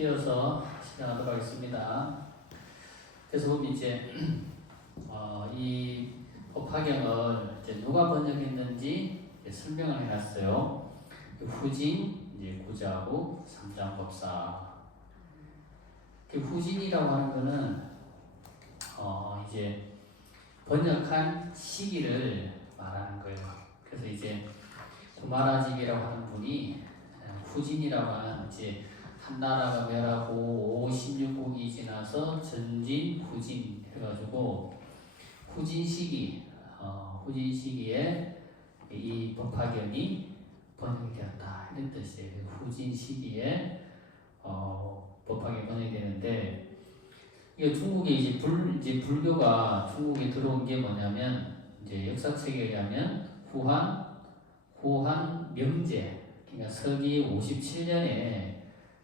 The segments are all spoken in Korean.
이어서 시작하도록 하겠습니다. 그래서 우리 이제 이 법화경을 이제 누가 번역했는지 이제 설명을 해놨어요. 후진, 이제 구자국, 삼장법사. 후진이라고 하는 거는 이제 번역한 시기를 말하는 거예요. 그래서 이제 구마라집이라고 하는 분이 후진이라고 하는 이제 한나라가 멸하고 56국이 지나서 전진, 후진 해가지고 후진 시기에 이 법화경이 번역이 되었다 이런 뜻이에요. 후진 시기에 법화경이 번역이 되는데 이게 중국에 이제 불교가 중국에 들어온 게 뭐냐면 이제 역사책에 의하면 후한 명제 그러니까 서기 57년에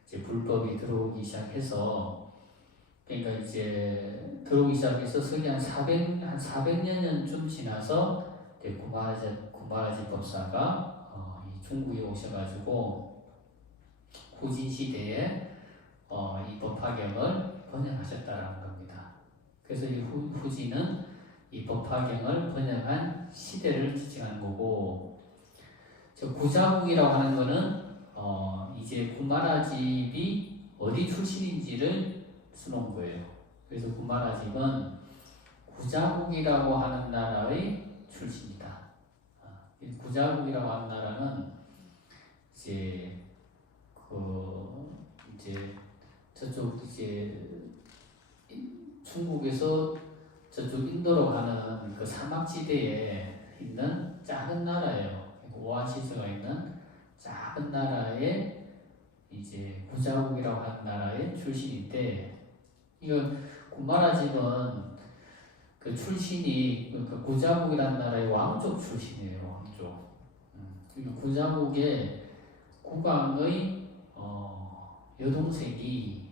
이제 불법이 들어오기 시작해서 그러니까 이제 들어오기 시작해서 서기 한 400년쯤 지나서 이제 구마라지 법사가 이 중국에 오셔가지고 후진 시대에 이 법화경을 번역하셨다라는 겁니다. 그래서 이 후진은 이 법화경을 번역한 시대를 지칭하는 거고, 저 구자국이라고 하는 거는 이제 구마라집이 어디 출신인지를 써놓은 거예요. 그래서 구마라집은 구자국이라고 하는 나라의 출신이다. 구자국이라고 하는 나라는 이제 저쪽 이제 중국에서 저쪽 인도로 가는 그 사막지대에 있는 작은 나라예요. 오아시스가 있는 작은 나라의 이제 구자국이라고 하는 나라의 출신인데, 이거 구마라집은 그 출신이 그 구자국이라는 나라의 왕족 출신이에요. 왕족. 그러니까 구자국의 국왕의 여동생이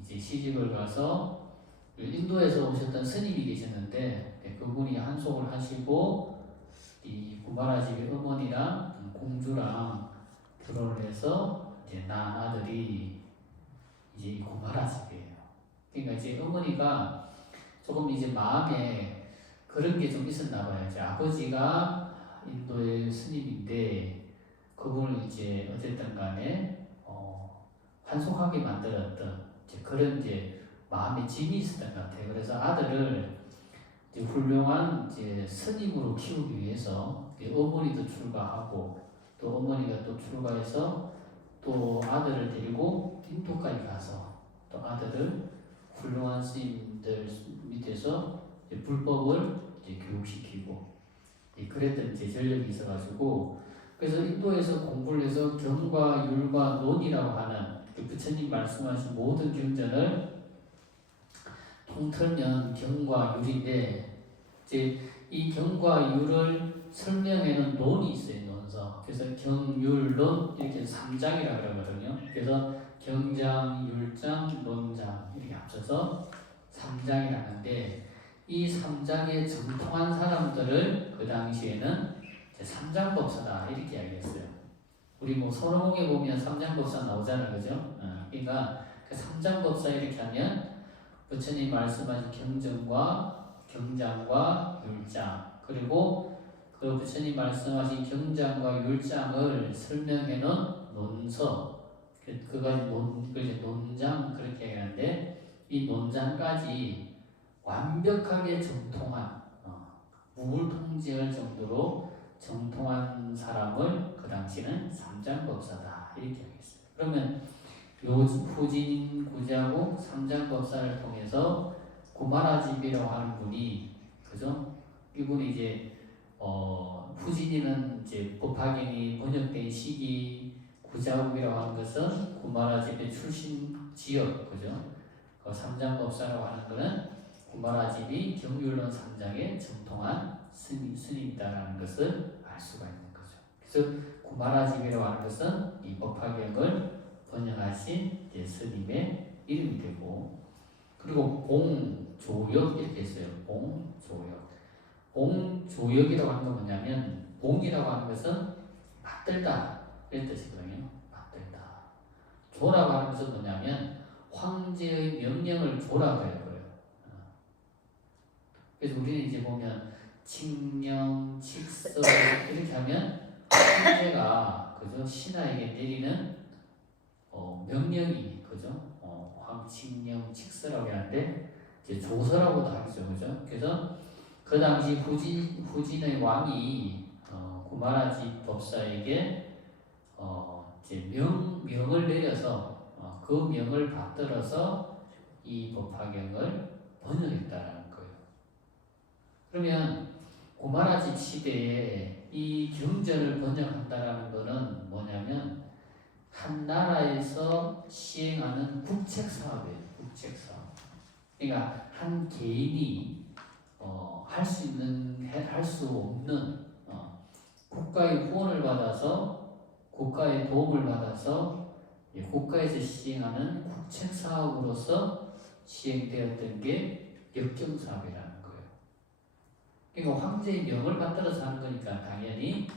이제 시집을 가서 인도에서 오셨던 스님이 계셨는데 그분이 한속을 하시고 이 구마라집의 어머니랑 공주랑 결혼을 해서 이제 낳은 아들이 이제 이 구마라집이에요. 그러니까 이제 어머니가 조금 이제 마음에 그런 게 좀 있었나 봐요. 이제 아버지가 인도의 스님인데 그분을 이제 어쨌든 간에 환속하게 만들었던 이제 그런 이제 마음에 짐이 있었던 것 같아요. 그래서 아들을 이제 훌륭한 이제 스님으로 키우기 위해서 어머니도 출가하고 또 어머니가 또 출가해서 또 아들을 데리고 인도까지 가서 또 아들을 훌륭한 스님들 밑에서 이제 불법을 이제 교육시키고 그랬던 이제 전력이 있어가지고, 그래서 인도에서 공부를 해서 경과 율과 논이라고 하는 부처님 말씀하신 모든 경전을 통틀면 경과 율인데, 이제 이 경과 율을 설명해놓은 논이 있어요. 논서. 그래서 경율론 이렇게 3장이라고 그러거든요. 그래서 경장, 율장, 논장 이렇게 합쳐서 3장이라는데, 이 3장에 정통한 사람들을 그 당시에는 삼장법사다 이렇게 이야기했어요. 우리 뭐 선호공에 보면 삼장법사 나오잖아요, 그죠? 그러니까 그 삼장법사 이렇게 하면 부처님 말씀하신 경전과 경장과 율장, 그리고 그 부처님 말씀하신 경장과 율장을 설명해 놓은 논서, 그걸 논장 그렇게 얘기하는데, 이 논장까지 완벽하게 정통한 무불통제할 정도로 정통한 사람을 그 당시는 삼장법사다 이렇게 하겠어요. 그러면 요 후진 구자국 삼장법사를 통해서 구마라집이라고 하는 분이, 그죠? 이분이 이제 후진이는 이제 법화경이 번역된 시기, 구자국이라고 하는 것은 구마라집의 출신 지역, 그죠? 삼장법사라고 하는 것은 구마라집이 경율론 3장에 정통한 스님이다라는 것을 알 수가 있는 거죠. 그래서 구마라집이라고 하는 것은 이 법화경을 번역하신 스님의 이름이 되고, 그리고 봉조역 이렇게 있어요. 봉조역. 봉조역이라고 하는 건 뭐냐면, 봉이라고 하는 것은 맞들다 이런 뜻이거든요. 맞들다. 조라고 하는 것은 뭐냐면 황제의 명령을 줘라고 할 거예요. 그래서 우리는 이제 보면 칙령, 칙서 이렇게 하면 황제가 그죠 신하에게 내리는 명령이 그죠 황칙령, 칙서라고 하는데 이제 조서라고도 하죠, 그죠? 그래서 그 당시 후진의 왕이 구마라지 법사에게 이제 명을 내려서 그 명을 받들어서 이 법화경을 번역했다라는 거예요. 그러면 구마라지 시대에 이 경전을 번역한다라는 것은 뭐냐면 한 나라에서 시행하는 국책 사업이에요. 국책 사업. 그러니까 한 개인이 할 수 없는 국가의 후원을 받아서 국가의 도움을 받아서 국가에서 시행하는 국책 사업으로서 시행되었던 게 역경 사업이라는 거예요. 그러니까 황제의 명을 받들어서 하는 거니까 당연히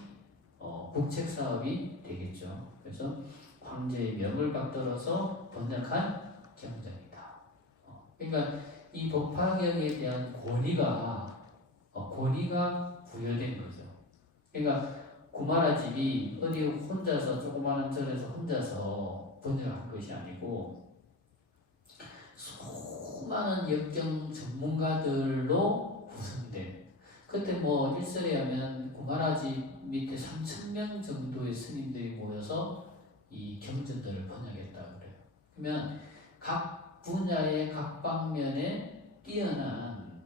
국책 사업이 되겠죠. 그래서 황제의 명을 받들어서 번역한 경전이다. 그러니까 이 법화경에 대한 권위가 부여된 거죠. 그러니까 구마라집이 어디 혼자서 조그마한 절에서 혼자서 번역한 것이 아니고 수많은 역경 전문가들로 구성된 그때 뭐 일설에 하면 구마라집 밑에 3,000명 정도의 스님들이 모여서 이 경전들을 번역했다고 그래요. 그러면 각 분야의 각 방면에 뛰어난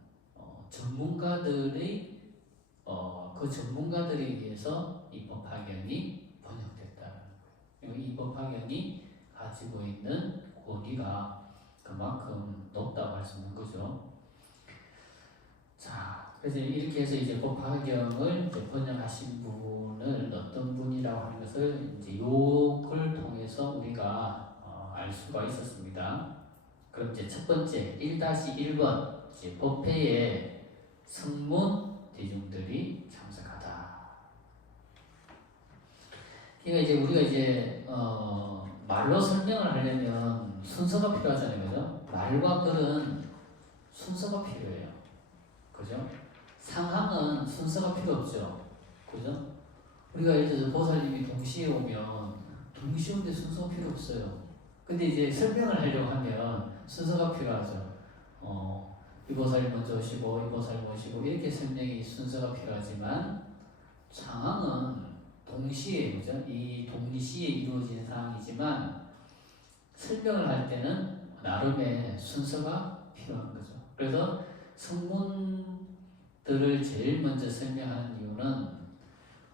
전문가들의 그 전문가들에 의해서 이 법화경이 번역됐다는 거예요. 이 법화경이 가지고 있는 권위가 그만큼 높다고 할 수 있는 거죠. 자, 그래서 이렇게 해서 이제 법화경을 이제 번역하신 분을 어떤 분이라고 하는 것을 이제 요 글 통해서 우리가 알 수가 있었습니다. 그럼 이제 첫 번째 1-1번 이제 법회에 성문 대중들이 참석하다. 그러니까 이제 우리가 이제 말로 설명을 하려면 순서가 필요하잖아요, 그죠? 말과 글은 순서가 필요해요, 그죠? 상황은 순서가 필요 없죠, 그죠? 우리가 예를 들어서 보살님이 동시에 오면 동시에 오는데 순서가 필요 없어요. 근데 이제 설명을 하려고 하면 순서가 필요하죠. 이 보살이 먼저 오시고 이 보살이 오시고 이렇게 설명이 순서가 필요하지만 상황은 동시에 그죠? 이 동시에 이루어진 상황이지만 설명을 할 때는 나름의 순서가 필요한 거죠. 그래서 성문들을 제일 먼저 설명하는 이유는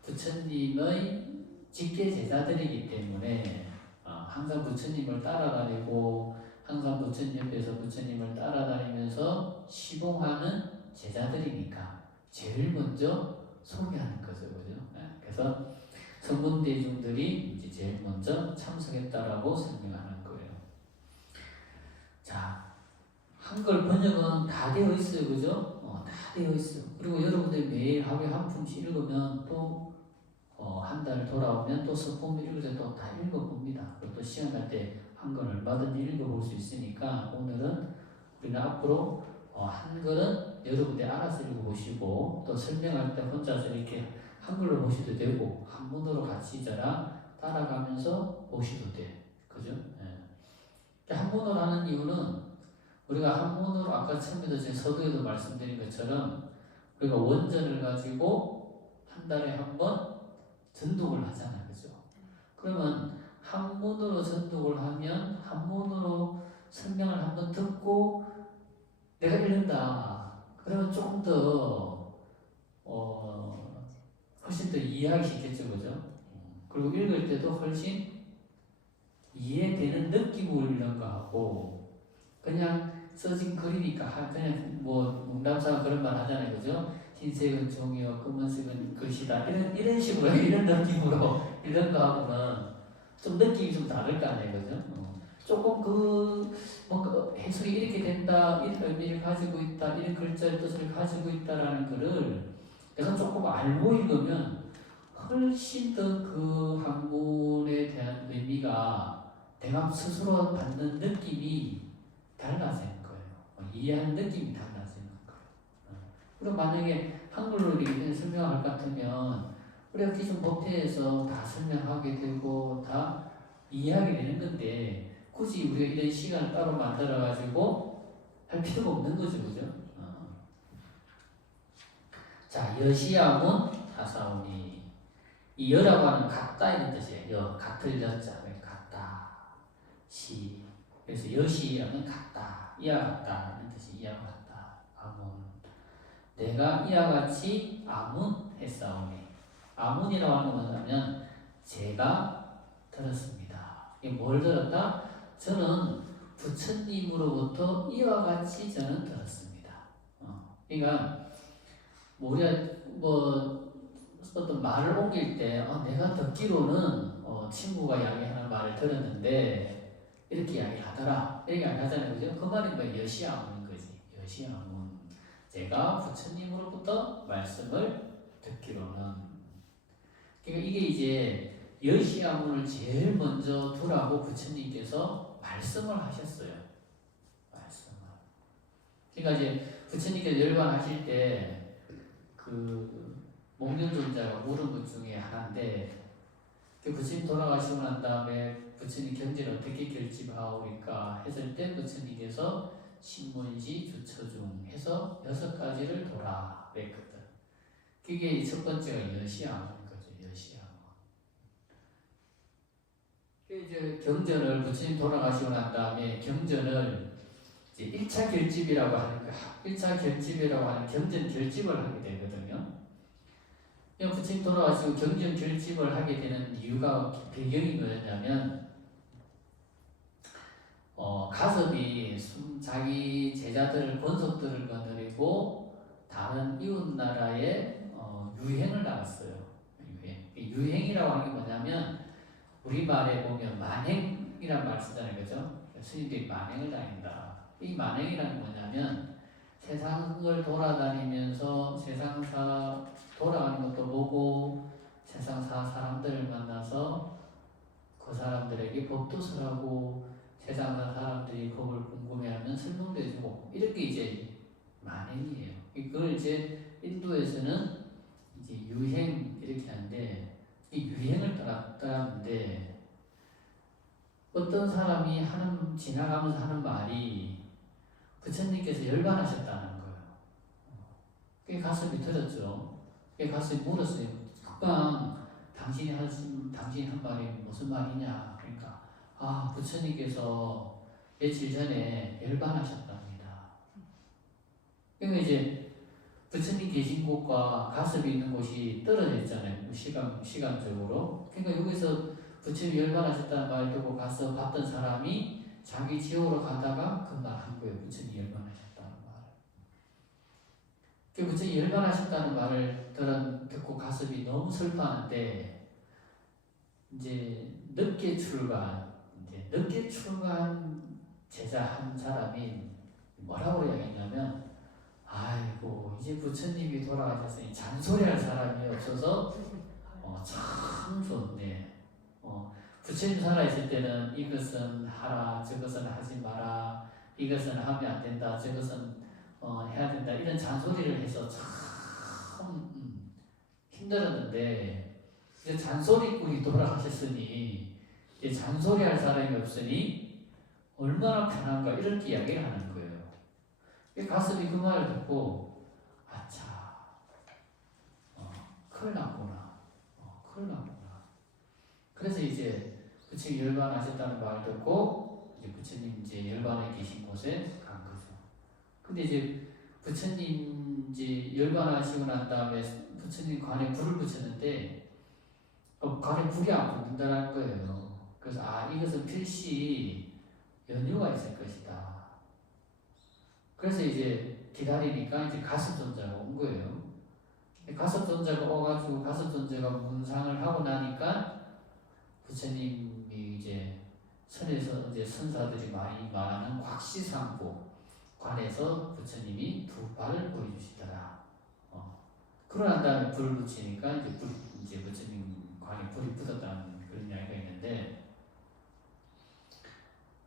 부처님의 직계 제자들이기 때문에 항상 부처님을 따라다니고 항상 부처님 옆에서 부처님을 따라다니면서 시봉하는 제자들이니까 제일 먼저 소개하는 거죠, 그죠? 그래서 성문 대중들이 이제 제일 먼저 참석했다라고 설명하는 거예요. 자, 한글 번역은 다 되어 있어요, 그죠? 다 되어 있어요. 그리고 여러분들 매일 하루에 한 품씩 읽으면 또 한 달 돌아오면 또 서품 읽을 때 또 다 읽어봅니다. 그리고 또 시간 날 때 한글 얼마든지 읽어볼 수 있으니까 오늘은 우리는 앞으로 한글은 여러분들 알아서 읽어보시고 또 설명할 때 혼자서 이렇게 한글로 보셔도 되고 한문으로 같이 저랑 따라가면서 보셔도 돼. 그죠? 네. 한문으로 하는 이유는 우리가 한문으로 아까 처음에도 제 서두에도 말씀드린 것처럼 우리가 원전을 가지고 한 달에 한 번 전독을 하잖아요. 그죠? 그러면 한문으로 전독을 하면 한문으로 설명을 한번 듣고 내가 읽는다. 그러면 조금 더 훨씬 더 이해하기 쉽겠죠. 그죠? 그리고 읽을 때도 훨씬 이해되는 느낌으로 읽는 거하고 그냥 써진 글이니까 그냥 뭐 문담사가 그런 말 하잖아요. 그죠? 흰색은 종이요 검은색은 글씨다 이런 식으로 이런 느낌으로 읽는 거하고는 좀 느낌이 좀 다를 거 아니에요. 그죠? 조금 그 해석이 이렇게 된다 이런 의미를 가지고 있다 이런 글자의 뜻을 가지고 있다라는 거를 내가 조금 알고 읽으면 훨씬 더 그 한문에 대한 의미가 내가 스스로 받는 느낌이 달라지는 거예요. 이해하는 느낌이 달라지는 거예요. 그리고 만약에 한글로 이렇게 설명할 것 같으면 우리가 기존 법회에서 다 설명하게 되고 다 이해하게 되는 건데 굳이 우리가 이런 시간을 따로 만들어가지고 할 필요가 없는 거죠, 그죠? 자, 여시야문 하사오니 이 여라고 하는 같다 이런 뜻이에요. 여, 같을 여자, 같다. 시. 그래서 여시야는 같다. 이와 같다 이런 뜻이 이와 같다. 아문. 내가 이와 같이 아문 했사오니. 아문이라고 하는 건 뭐냐면 제가 들었습니다. 이게 뭘 들었다? 저는 부처님으로부터 이와 같이 저는 들었습니다. 그러니까 우리가 어떤 말을 옮길 때 내가 듣기로는 친구가 이야기하는 말을 들었는데 이렇게 이야기를 하더라 이렇게 하잖아요, 그죠? 그 말이 뭐 여시아문인 거지. 여시아문. 제가 부처님으로부터 말씀을 듣기로는. 그러니까 이게 이제 여시아문을 제일 먼저 두라고 부처님께서 말씀을 하셨어요. 말씀을. 그러니까 이제 부처님께서 열반하실 때 그 목련존자가 물은 것 중에 하나인데 그 부처님 돌아가시고 난 다음에 부처님 경제를 어떻게 결집하오리까 했을 때 부처님께서 신문시 주처중 해서 6가지를 돌아 그랬거든. 그게 첫 번째가 여시아문인 거죠. 여시아문. 이제 경전을 부처님 돌아가시고 난 다음에 경전을 이제 1차 결집이라고 하는 1차 결집이라고 하는 경전 결집을 하게 되거든요. 부처님 돌아가시고 경전 결집을 하게 되는 이유가 배경이 뭐였냐면 가섭이 자기 제자들 권속들을 거느리고 다른 이웃 나라에 유행을 나갔어요. 유행이라고 하는 게 뭐냐면 우리말에 보면 만행이란 말 쓰잖아요, 그죠? 스님들이 만행을 다닌다. 이 만행이란 게 뭐냐면 세상을 돌아다니면서 세상사 돌아가는 것도 보고 세상사 사람들을 만나서 그 사람들에게 법도 설하고 세상사 사람들이 법을 궁금해하면 설명도 해주고 이렇게 이제 만행이에요. 그걸 이제 인도에서는 이제 유행 이렇게 하는데 이 유행을 따랐는데 어떤 사람이 지나가면서 하는 말이 부처님께서 열반하셨다는 거예요. 그게 가슴이 터졌죠. 그게 가슴이 물었어요. 금방 당신이 한 말이 무슨 말이냐. 그러니까 부처님께서 며칠 전에 열반하셨답니다. 그러니까 이제 부처님 계신 곳과 가슴이 있는 곳이 떨어져 있잖아요. 시간적으로. 그러니까 여기서 부처님 열반하셨다는 말 듣고 가서 봤던 사람이 자기 지옥으로 가다가 그 말 한 거예요. 부처님 열반하셨다는 말. 그 부처님 열반하셨다는 말을 듣고 가슴이 너무 슬퍼하는데 이제 늦게 출가한 제자 한 사람이 뭐라고 이야기했냐면 아이고 이제 부처님이 돌아가셨으니 잔소리할 사람이 없어서 참 좋네. 부처님 살아있을 때는 이것은 하라, 저것은 하지 마라, 이것은 하면 안 된다, 저것은 해야 된다 이런 잔소리를 해서 참 힘들었는데 이제 잔소리꾼이 돌아가셨으니 이제 잔소리할 사람이 없으니 얼마나 편한가 이렇게 이야기를 하는 거예요. 가슴이 그 말을 듣고 아차 큰일 났구나. 큰일 났구나. 그래서 이제 부처님 열반하셨다는 말을 듣고 이제 부처님 이제 열반에 계신 곳에 간 거죠. 근데 이제 부처님 이제 열반하시고 난 다음에 부처님 관에 불을 붙였는데 관에 불이 안 붙는다는 거예요. 그래서 이것은 필시 연유가 있을 것이다. 그래서 이제 기다리니까 이제 가섭존자가 온 거예요. 가섭존자가 와가지고 가섭존자가 문상을 하고 나니까 부처님이 이제 선에서 이제 선사들이 많이 말하는 곽시상고 관에서 부처님이 두 발을 보여주시더라. 그러고 다음에 불을 붙이니까 이제 부처님 관에 불이 붙었다는 그런 이야기가 있는데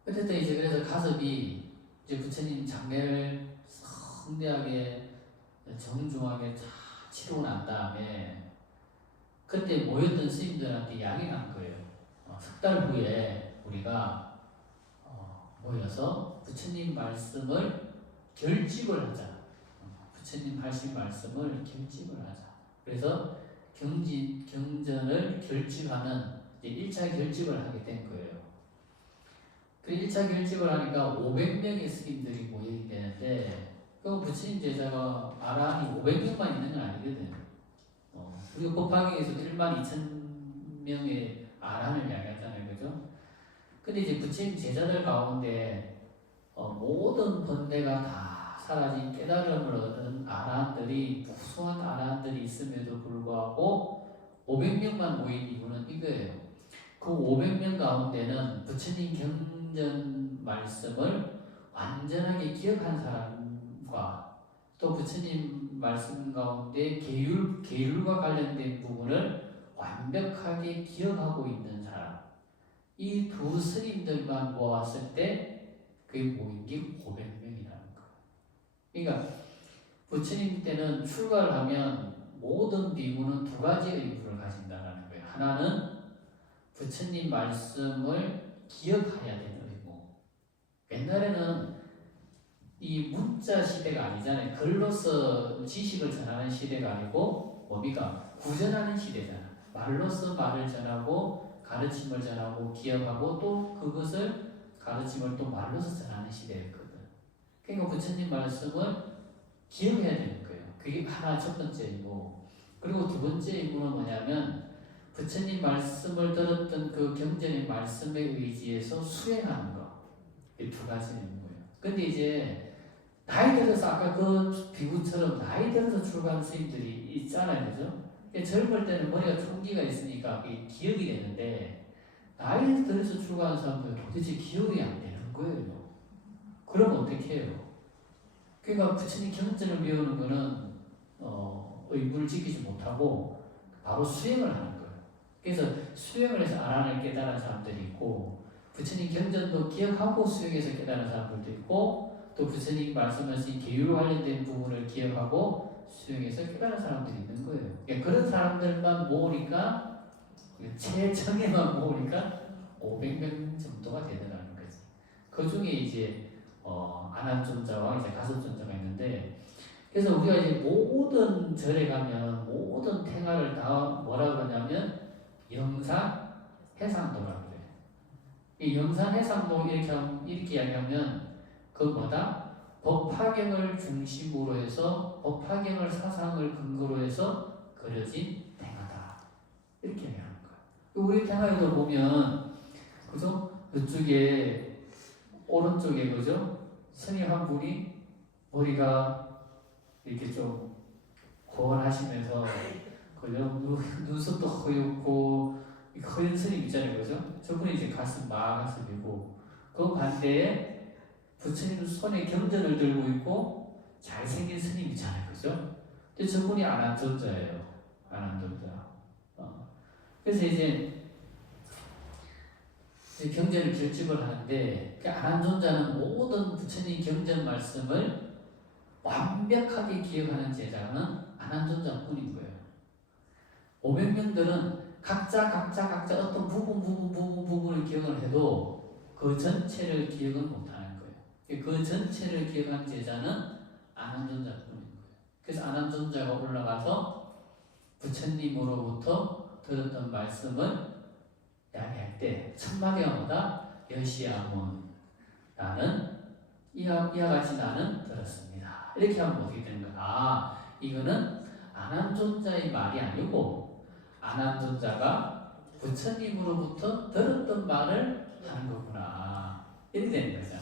어쨌든 이제 그래서 가섭이 이제 부처님 장례를 성대하게 정중하게 다 치르고 난 다음에 그때 모였던 스님들한테 이야기를 한 거예요. 석 달 후에 우리가 모여서 부처님 말씀을 결집을 하자. 부처님 하신 말씀을 결집을 하자. 그래서 경전을 결집하는 이제 1차 결집을 하게 된 거예요. 그 1차 결집을 하니까 500명의 스님들이 모이게 되는데, 그 부처님 제자가 아라한이 500명만 있는 건 아니거든. 우리가 법화경에서 12,000명의 아라한을 이야기하잖아요. 그죠? 근데 이제 부처님 제자들 가운데 모든 번뇌가 다 사라진 깨달음을 얻은 아라한들이, 무수한 아라한들이 있음에도 불구하고 500명만 모인 이유는 이거예요. 그 500명 가운데는 부처님 경전 말씀을 완전하게 기억한 사람과 또 부처님 말씀 가운데 계율과 관련된 부분을 완벽하게 기억하고 있는 사람, 이 두 스님들만 모았을 때 그게 모인 게 500명이라는 거예요. 그러니까 부처님 때는 출가를 하면 모든 비구는 두 가지 의무를 가진다는 거예요. 하나는 부처님 말씀을 기억해야 되는 의무. 옛날에는 이 문자 시대가 아니잖아요. 글로서 지식을 전하는 시대가 아니고 뭡니까? 구전하는 시대잖아. 말로서 말을 전하고 가르침을 전하고 기억하고 또 그것을 가르침을 또 말로서 전하는 시대였거든. 그러니까 부처님 말씀을 기억해야 되는 거예요. 그게 하나 첫 번째 이고, 그리고 두 번째 이고는 뭐냐면 부처님 말씀을 들었던 그 경전의 말씀에 의지해서 수행하는 거. 이 두 가지는 거예요. 근데 이제 나이 들어서 아까 그 비구처럼 나이 들어서 출가한 스님들이 있잖아요. 그죠? 젊을 때는 머리가 총기가 있으니까 그게 기억이 되는데 나이 들어서 출가한 사람들은 도대체 기억이 안 되는 거예요. 그럼 어떻게 해요? 그러니까 부처님 경전을 배우는 거는 의무를 지키지 못하고 바로 수행을 하는 거예요. 그래서 수행을 해서 아란을 깨달은 사람들이 있고, 부처님 경전도 기억하고 수행해서 깨달은 사람들도 있고, 또 부처님 말씀하신 계율 관련된 부분을 기억하고 수행해서 깨달은 사람들이 있는 거예요. 그러니까 그런 사람들만 모으니까, 최정예만 모으니까 500명 정도가 되더라는 거지. 그 중에 이제 아난존자와 이제 가섭존자가 있는데, 그래서 우리가 이제 모든 절에 가면 모든 탱화를 다 뭐라 그러냐면 영산 해상도라고 그래요. 이 영산 해상도 이렇게 이야기하면 그 뭐다? 법화경을 중심으로 해서 법화경을 사상을 근거로 해서 그려진 탱화다. 이렇게 이야기하는 거예요. 우리 탱화에도 보면 그죠? 그쪽에 오른쪽에 그죠? 스님 한 분이 머리가 이렇게 좀 고원하시면서 그죠? 눈썹도 허옇고 허연 스님 있잖아요, 그죠? 저분이 이제 마가슴이고, 그 반대에 부처님 손에 경전을 들고 있고 잘생긴 스님 있잖아요, 그죠? 근데 저분이 아난존자예요, 아난존자. 그래서 이제 경전을 결집을 하는데, 그 아난존자는 모든 부처님 경전 말씀을 완벽하게 기억하는 제자는 아난존자뿐인 거예요. 500명들은 각자 어떤 부분을 기억을 해도 그 전체를 기억은 못하는 거예요. 그 전체를 기억한 제자는 아난존자뿐인 거예요. 그래서 아난존자가 올라가서 부처님으로부터 들었던 말씀을 이야기할 때 첫 마디가 뭐다? 여시아문, 나는 이와 같이 나는 들었습니다. 이렇게 하면 어떻게 되는 거야? 이거는 아난존자의 말이 아니고 아난존자가 부처님으로부터 들었던 말을 하는 거구나. 이렇게 되는 거죠.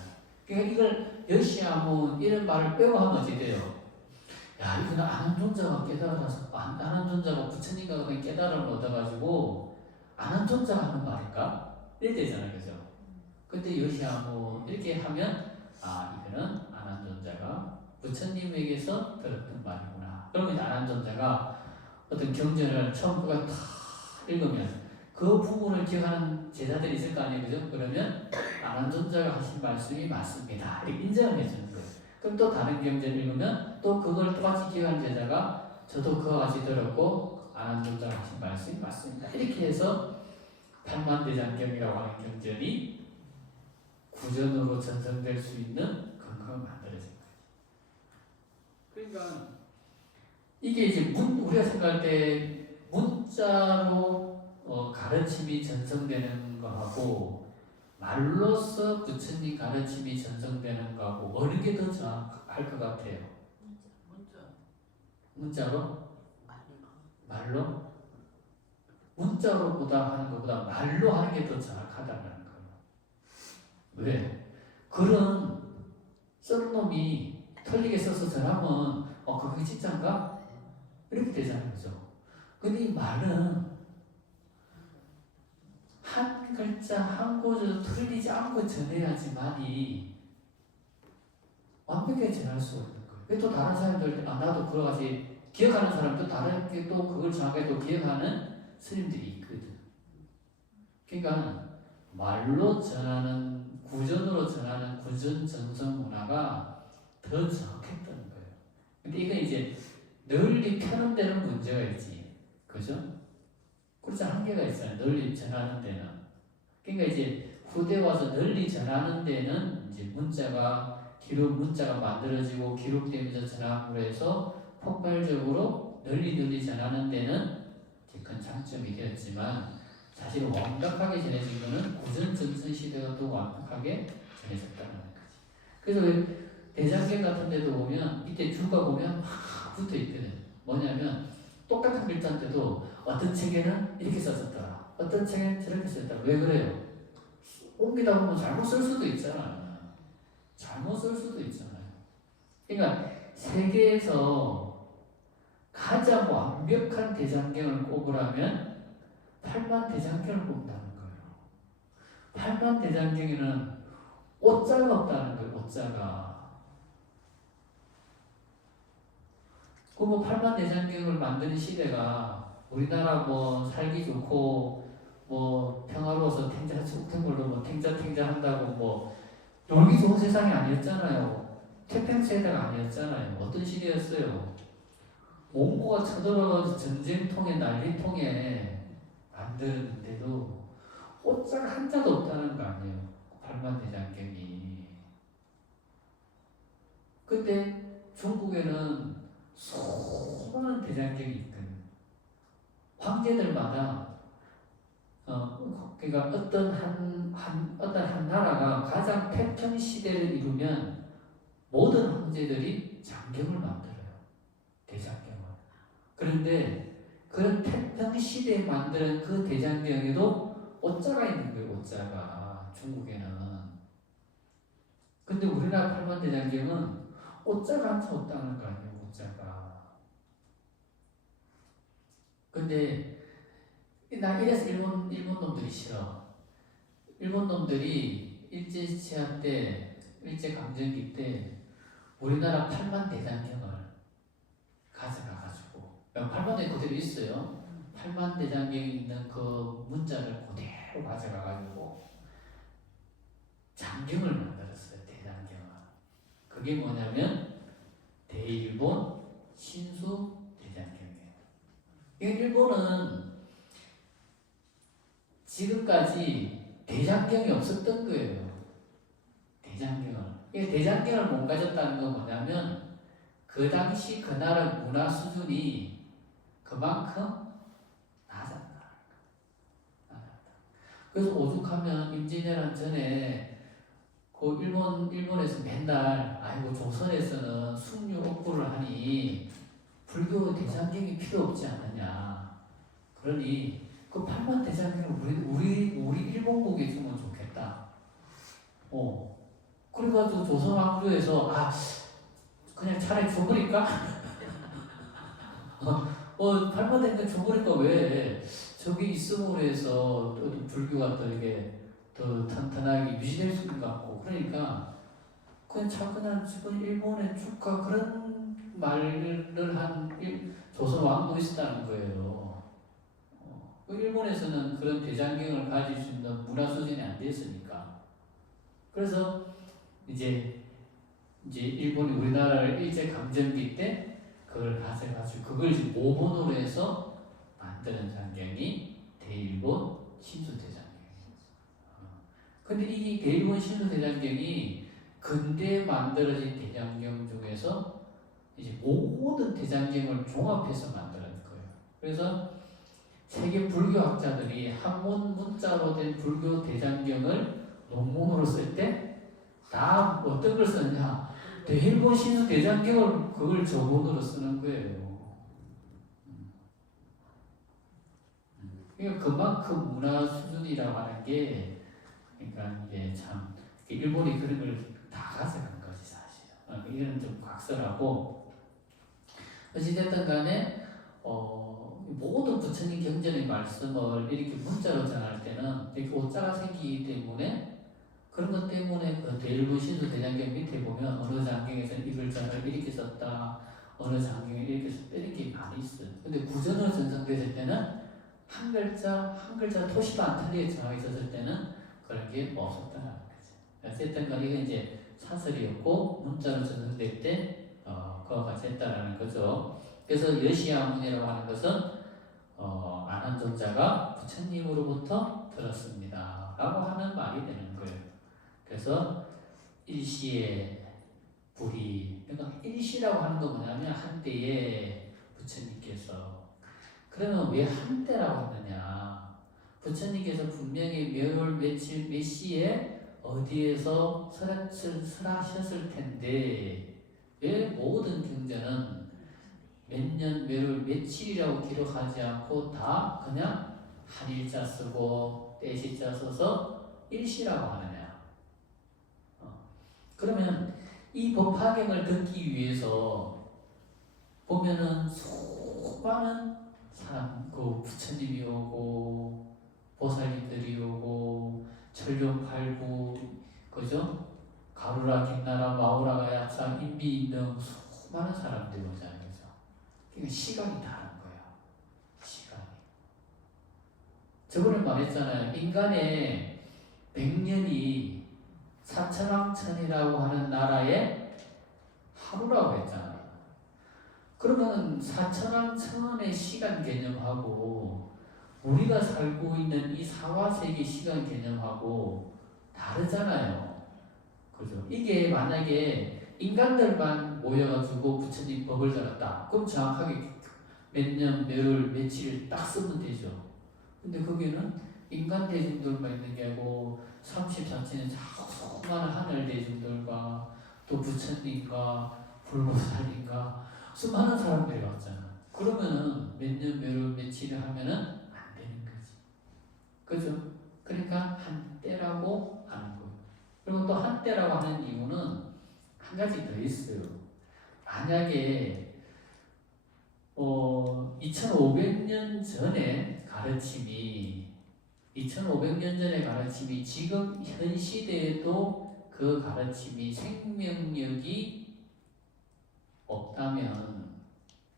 그러니까 이걸 여시아문 이런 말을 빼고 하면 어떻게 돼요? 야, 이거는 아난존자가 깨달아서, 아난존자가 부처님과 깨달음을 얻어가지고 아난존자가 하는 말일까? 이렇게 되잖아요, 그죠? 근데 여시아문 이렇게 하면 이거는 아난존자가 부처님에게서 들었던 말이구나. 그러면 아난존자가 어떤 경전을 처음부터 다 읽으면 그 부분을 기억하는 제자들이 있을 거 아니에요, 그죠? 그러면 안한존자가 하신 말씀이 맞습니다. 이렇게 인정을 해주는 거예요. 그럼 또 다른 경전을 읽으면 또 그걸 똑같이 기억한 제자가 저도 그와 같이 들었고 안한존자가 하신 말씀이 맞습니다. 이렇게 해서 팔만대장경이라고 하는 경전이 구전으로 전성될 수 있는 근거가 만들어진 거예요. 그러니까 이게 이제 우리가 생각할 때 문자로 가르침이 전성되는 거하고 말로서 부처님 가르침이 전성되는 거하고 어느 게 더 정확할 것 같아요? 문자로? 말로? 문자로보다 하는 것보다 말로 하는 게 더 정확하다는 거예요. 왜? 글은 쓴 놈이 틀리게 써서 전하면 그게 진짜인가? 이렇게 되잖아요. 그죠? 근데 이 말은 한 글자 한 구절 틀리지 않고 전해야지만이 완벽하게 전할 수가 있는 거예요. 왜 또 다른 사람들 나도 그거 같이 기억하는 사람도 다르게 또 그걸 정확하게 또 기억하는 스님들이 있거든. 그러니까 말로 전하는 구전으로 전하는 구전 정성 문화가 더 정확했다는 거예요. 근데 이건 이제 널리 펴는 데는 문제가 있지, 그죠? 그렇죠. 한계가 있어요. 널리 전하는 데는. 그러니까 이제 후대 와서 널리 전하는 데는 이제 문자가 만들어지고 기록되면서 전함으로 해서 폭발적으로 널리 전하는 데는 큰 장점이 되었지만 사실 완벽하게 전해진 것은 구전 정선 시대가 더 완벽하게 전해졌다는 거지. 그래서 왜 대장경 같은 데도 보면 이때 주가 보면 막 붙어 있거든. 뭐냐면 똑같은 글자인데도 어떤 책에는 이렇게 썼었더라. 어떤 책에는 저렇게 썼더라. 왜 그래요? 옮기다 보면 잘못 쓸 수도 있잖아. 잘못 쓸 수도 있잖아요. 그러니까 세계에서 가장 완벽한 대장경을 꼽으라면 팔만대장경을 꼽는다는 거예요. 팔만대장경에는 오자가 없다는 거예요. 오자가. 그 뭐 팔만대장경을 만드는 시대가 우리나라 뭐 살기 좋고 뭐 평화로워서 탱자 축탱물로 뭐 탱자 한다고 뭐 놀기 좋은 세상이 아니었잖아요. 태평세대가 아니었잖아요. 어떤 시대였어요? 몽고가 쳐들어가서 전쟁통에 난리통에 만드는데도 옷자가 한자도 없다는 거 아니에요. 팔만대장경이. 근데 중국에는 수많은 대장경이 있거든. 황제들마다 그러니까 어떤 한 나라가 가장 태평 시대를 이루면 모든 황제들이 장경을 만들어요. 대장경을. 그런데 그런 태평 시대에 만드는 그 대장경에도 오자가 있는 거예요. 오자가 중국에는. 근데 우리나라 팔만대장경은 오자가 한자 없다는 거 아니에요. 오자가. 근데 나 이래서 일본 놈들이 싫어. 일본 놈들이 일제시대 때, 일제강점기 때 우리나라 팔만대장경을 가져가가지고 8만대 그대로 있어요. 8만대장경에 있는 그 문자를 그대로 가져가가지고 장경을 만들었어요. 대장경을. 그게 뭐냐면 대일본 신수 대장경이에요. 일본은 지금까지 대장경이 없었던 거예요. 대장경을. 이 대장경을 못 가졌다는 건 뭐냐면 그 당시 그 나라 문화 수준이 그만큼 낮았다. 그래서 오죽하면 임진왜란 전에 그 일본에서 맨날 아이고 조선에서는 숙류 억부를 하니 불교 대장경이 필요 없지 않느냐. 그러니 그 팔만 대장경을 우리 일본국에 주면 좋겠다. 그래가지고 조선 왕조에서 그냥 차라리 줘버릴까? 팔만 대장경 줘버릴까 왜? 저기 있음으로 해서 또 불교가 또 이게 더 탄탄하게 유지될 수 있는 것 같고 그러니까 그냥 지금 일본의 축하 그런 말을 한 조선 왕도 있었다는 거예요. 일본에서는 그런 대장경을 가질 수 있는 문화 수준이 안 됐으니까 그래서 이제 일본이 우리나라를 일제 강점기 때 그걸 가져가지고 그걸 이제 모본으로 해서 만드는 장경이 대일본 신수대장경이에요. 근데 이 대일본 신수대장경이 근대에 만들어진 대장경 중에서 이제 모든 대장경을 종합해서 만들어낸 거예요. 그래서 세계 불교학자들이 한문 문자로 된 불교 대장경을 논문으로 쓸 때 다 어떤 걸 썼냐? 대일본 신수 대장경을 그걸 저본으로 쓰는 거예요. 그러니까 그만큼 문화 수준이라고 하는 게, 그러니까 이게 참 일본이 그런 걸 다 가져간 거지 사실. 이거는 좀 각설하고 어찌됐든 간에 모든 부처님 경전의 말씀을 이렇게 문자로 전할 때는 이렇게 오자가 생기기 때문에 그런 것 때문에 그 대일본 신수 대장경 밑에 보면 어느 장경에서는 이 글자를 이렇게 썼다, 어느 장경에 이렇게 썼다 이렇게 많이 있어요. 근데 구전으로 전송됐을 때는 한 글자 토시도 안 틀리게 정하게 썼을 때는 그런 게 없었다는 거지. 어쨌든 간에 이건 이제 사설이었고 문자로 전송될 때 그와 같이 했다라는 거죠. 그래서 여시야문이라고 하는 것은 안한존자가 부처님으로부터 들었습니다 라고 하는 말이 되는 거예요. 그래서 일시의 불이, 그러니까 일시라고 하는 건 뭐냐면 한때에 부처님께서, 그러면 왜 한때라고 했느냐? 부처님께서 분명히 몇월 며칠 몇 시에 어디에서 설하셨을 텐데 왜 모든 경전은 몇 년, 몇월, 며칠이라고 기록하지 않고 다 그냥 한일자 쓰고 떼시자 써서 일시라고 하느냐? 그러면 이 법화경을 듣기 위해서 보면은 수많은 사람, 그 부처님이 오고 보살님들이 오고 천룡팔부, 그죠? 가루라, 김나라, 마우라가 약상, 인비 등 수많은 사람들이 오잖아요. 그죠? 그러니까 시간이 다른 거예요. 시간이. 저번에 말했잖아요. 인간의 100년이 사천왕천이라고 하는 나라의 하루라고 했잖아요. 그러면 사천왕천의 시간 개념하고 우리가 살고 있는 이 사화세계 시간 개념하고 다르잖아요. 그죠? 이게 만약에 인간들만 모여가지고 부처님 법을 전했다. 그럼 정확하게 몇 년, 몇월, 며칠을 딱 쓰면 되죠. 근데 거기는 인간 대중들만 있는 게 아니고 34층에 수많은 하늘 대중들과 또 부처님과 불보살님과 수많은 사람들이 왔잖아. 그러면은 몇 년, 몇월, 며칠을 하면은 안 되는 거지. 그죠? 그러니까 한때라고 하는 거예요. 그리고 또 한때라고 하는 이유는 한 가지 더 있어요. 만약에 2500년 전에 가르침이 2500년 전의 가르침이 지금 현 시대에도 그 가르침이 생명력이 없다면,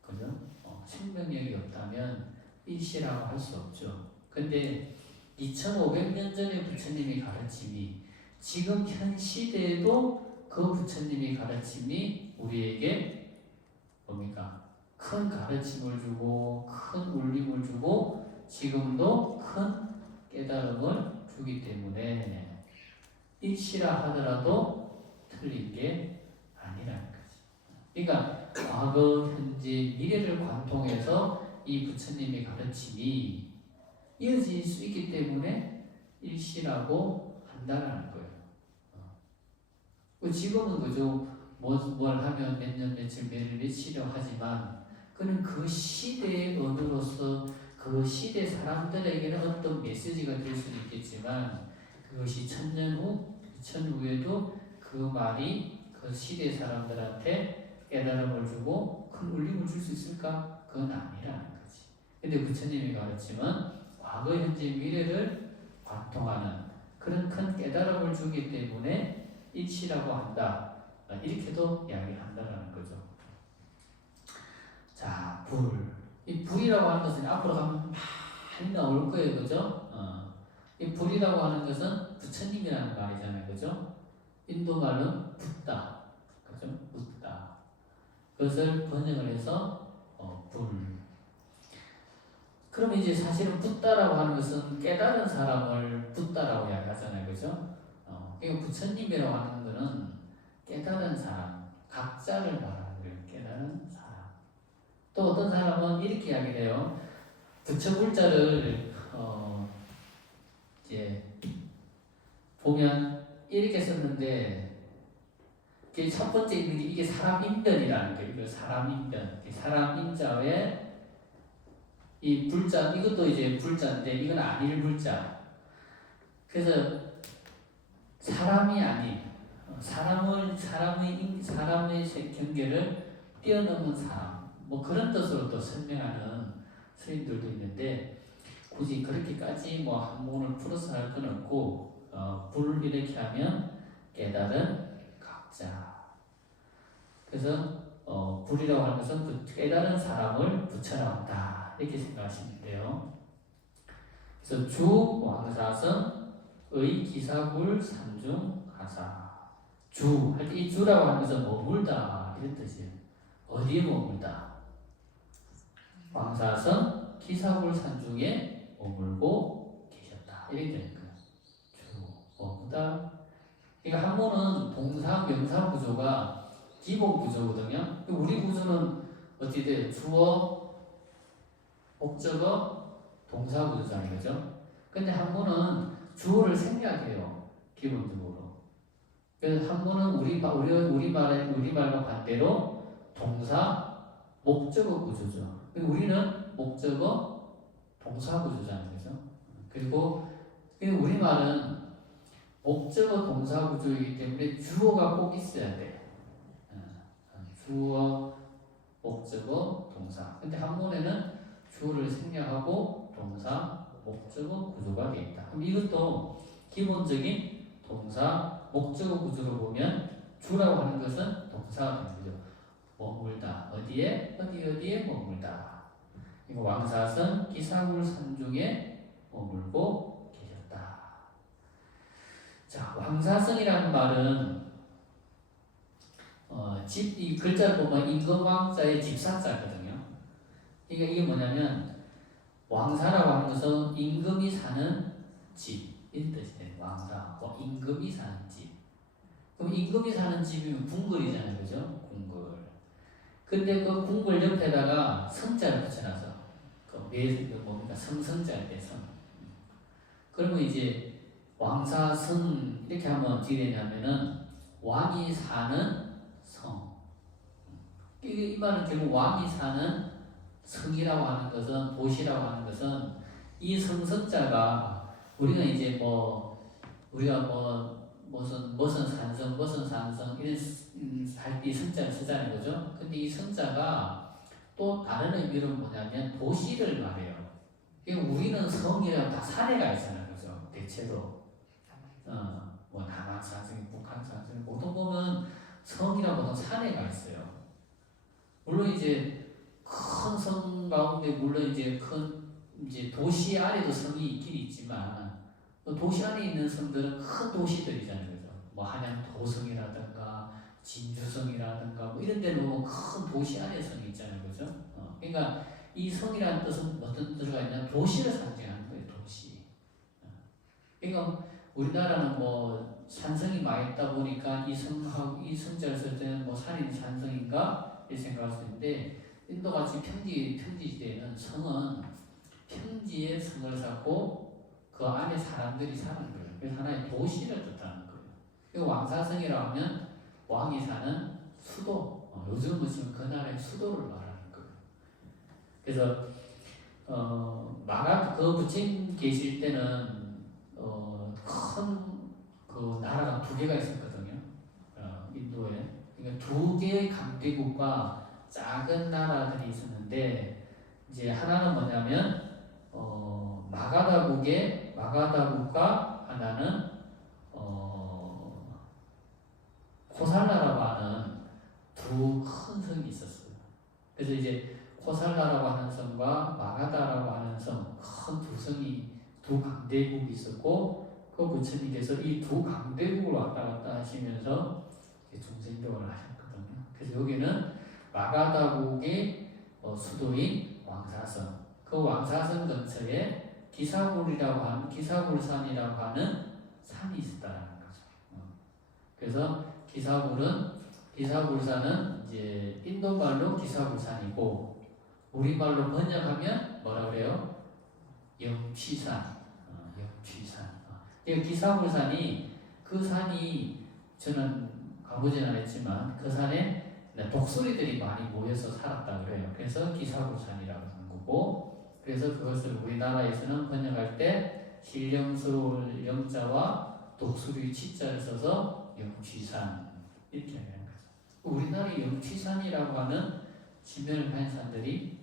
그죠? 생명력이 없다면 일시라고 할 수 없죠. 근데 2500년 전의 부처님의 가르침이 지금 현 시대에도 그 부처님의 가르침이 우리에게 뭡니까? 큰 가르침을 주고 큰 울림을 주고 지금도 큰 깨달음을 주기 때문에 일시라 하더라도 틀린 게 아니라는 거지. 그러니까 과거, 현재, 미래를 관통해서 이 부처님의 가르침이 이어질 수 있기 때문에 일시라고 한다는 거예요. 지금은 그저 뭘 하면 몇 년, 며칠, 몇일, 며칠이라고 하지만 그는 그 시대의 언어로서 그 시대 사람들에게는 어떤 메시지가 될 수는 있겠지만 그것이 1000년 후, 2000 후에도 그 말이 그 시대 사람들한테 깨달음을 주고 큰 울림을 줄 수 있을까? 그건 아니라는 거지. 근데 부처님이 가르침은 과거, 현재, 미래를 관통하는 그런 큰 깨달음을 주기 때문에 일시라고 한다. 이렇게도 이야기한다는 거죠. 자, 불. 이 불이라고 하는 것은 앞으로 가면 많이 나올 거예요. 그죠? 이 불이라고 하는 것은 부처님이라는 말이잖아요. 그죠? 인도 말은 붓다. 그죠? 붓다. 그것을 번역을 해서 불. 그럼 이제 사실은 붓다라고 하는 것은 깨달은 사람을 붓다라고 이야기하잖아요. 그죠? 그러니까 부처님이라고 하는 것은 깨달은 사람, 각자를 말하는 거예요. 깨달은 사람. 또 어떤 사람은 이렇게 이야기를 해요. 부처 불자를 이제 보면 이렇게 썼는데 첫 번째 있는 게 이게 사람 인변이라는 거예요. 이거 사람 인변. 사람 인자에 이 불자, 이것도 이제 불자인데 이건 아닐 불자. 그래서 사람이 아닌 사람의 경계를 뛰어넘은 사람. 뭐 그런 뜻으로 또 설명하는 스님들도 있는데 굳이 그렇게까지 뭐 한문을 풀어서 할 건 없고 불 이렇게 하면 깨달은 각자. 그래서 불이라고 하는 것은 깨달은 사람을 부처라고 한다 이렇게 생각하시면 돼요. 그래서 주 왕사성의 기사불 산중 가사. 주 할 때 이 주라고 하는 것은 머물다 이런 뜻이에요. 어디에 머물다? 왕사성 기사불 산중에 머물고 계셨다 이렇게 되는 거예요. 주 머무다. 그러니까 한문은 동사 명사 구조가 기본 구조거든요. 우리 구조는 어떻게 돼요? 주어, 목적어, 동사 구조잖아요. 그죠? 근데 한문은 주어를 생략해요. 기본적으로. 그래서 한문은 우리말과 반대로 동사, 목적어 구조죠. 우리는 목적어, 동사 구조잖아요. 그죠? 그리고 우리말은 목적어, 동사 구조이기 때문에 주어가 꼭 있어야 돼. 주어, 목적어, 동사. 근데 한문에는 주어를 생략하고 동사, 목적어 구조가 되어 있다. 그럼 이것도 기본적인 동사, 목적어 구조로 보면 주라고 하는 것은 동사가 되는 거죠. 머물다. 어디에 머물다. 이거 왕사선 기사굴 산중에 머물고 계셨다. 자, 왕사선이라는 말은 이 글자를 보면 임금왕자의 집사자거든요. 그러니까 이게 뭐냐면 왕사라고 하는 것은 임금이 사는 집 이런 뜻이 돼요. 왕사, 임금이 사는 집. 그럼 임금이 사는 집이면 궁궐이잖아요, 그죠? 궁궐. 근데 그 궁궐 옆에다가 성자를 붙여놔서 뭡니까? 성자일 때 성. 그러면 이제 왕사성 이렇게 하면 어떻게 되냐면은 왕이 사는 성. 이 말은 결국 왕이 사는 성이라고 하는 것은 도시라고 하는 것은 이 성자가 우리가 이제 우리가 무슨 산성 이런 할 때 성자를 쓰자는 거죠. 근데 이 성자가 또 다른 의미로 뭐냐면 도시를 말해요. 우리는 성이랑 다 사례가 있잖아요, 그죠? 대체로 뭐 남한 산성, 북한 산성 보통 보면 성이랑 보통 사례가 있어요. 물론 이제 큰 성 가운데 물론 이제 도시 안에도 성이 있긴 있지만 도시 안에 있는 성들은 큰 도시들이잖아요, 그죠? 뭐 한양도성이라든가 진주성이라든가 뭐 이런 데는 보면 큰 도시 안에 성이 있잖아요, 그죠? 그러니까 이 성이라는 뜻은 어떤 뜻가 있냐면 도시를 상징하는 거예요, 도시. 그러니까 우리나라는 뭐 산성이 많이 있다 보니까 이 성자를 쓸 때는 뭐 산이 산성인가 이렇게 생각할 수 있는데 인도같이 평지 시대에는 성은 평지에 성을 쌓고 그 안에 사람들이 사는 거예요. 그래서 하나의 도시를 뜻하는 거예요. 그 왕사성이라고 하면 왕이 사는 수도. 요즘은 지금 그 나라의 수도를 말하는 거예요. 그래서 그 부처님 계실 때는 큰 그 나라가 두 개가 있었거든요. 인도에. 그러니까 두 개의 강대국과 작은 나라들이 있었는데 이제 하나는 뭐냐면 마가다국과 하나는 코살라라고 하는 두 큰 성이 있었어요. 그래서 이제 코살라라고 하는 성과 마가다라고 하는 성, 큰 두 성이 두 강대국이 있었고 그 부처님께서 이 두 강대국을 왔다 갔다 하시면서 중생교화를 하셨거든요. 그래서 여기는 마가다국의 수도인 왕사성, 그 왕사성 근처에 기사굴산이라고 하는 산이 있었다는 거죠. 그래서 기사굴산은 이제 인도말로 기사굴산이고 우리말로 번역하면 뭐라 그래요? 영취산. 영취산. 기사굴산이 그 산이 저는 가보지는 않았지만 그 산에 독수리들이 많이 모여서 살았다 그래요. 그래서 기사굴산이라고 하는 거고, 그래서 그것을 우리나라에서는 번역할 때 신령스러울 영자와 독수리 치자를 써서 영취산 이렇게 하는 거죠. 우리나라에 영취산이라고 하는 지면을 가진 산들이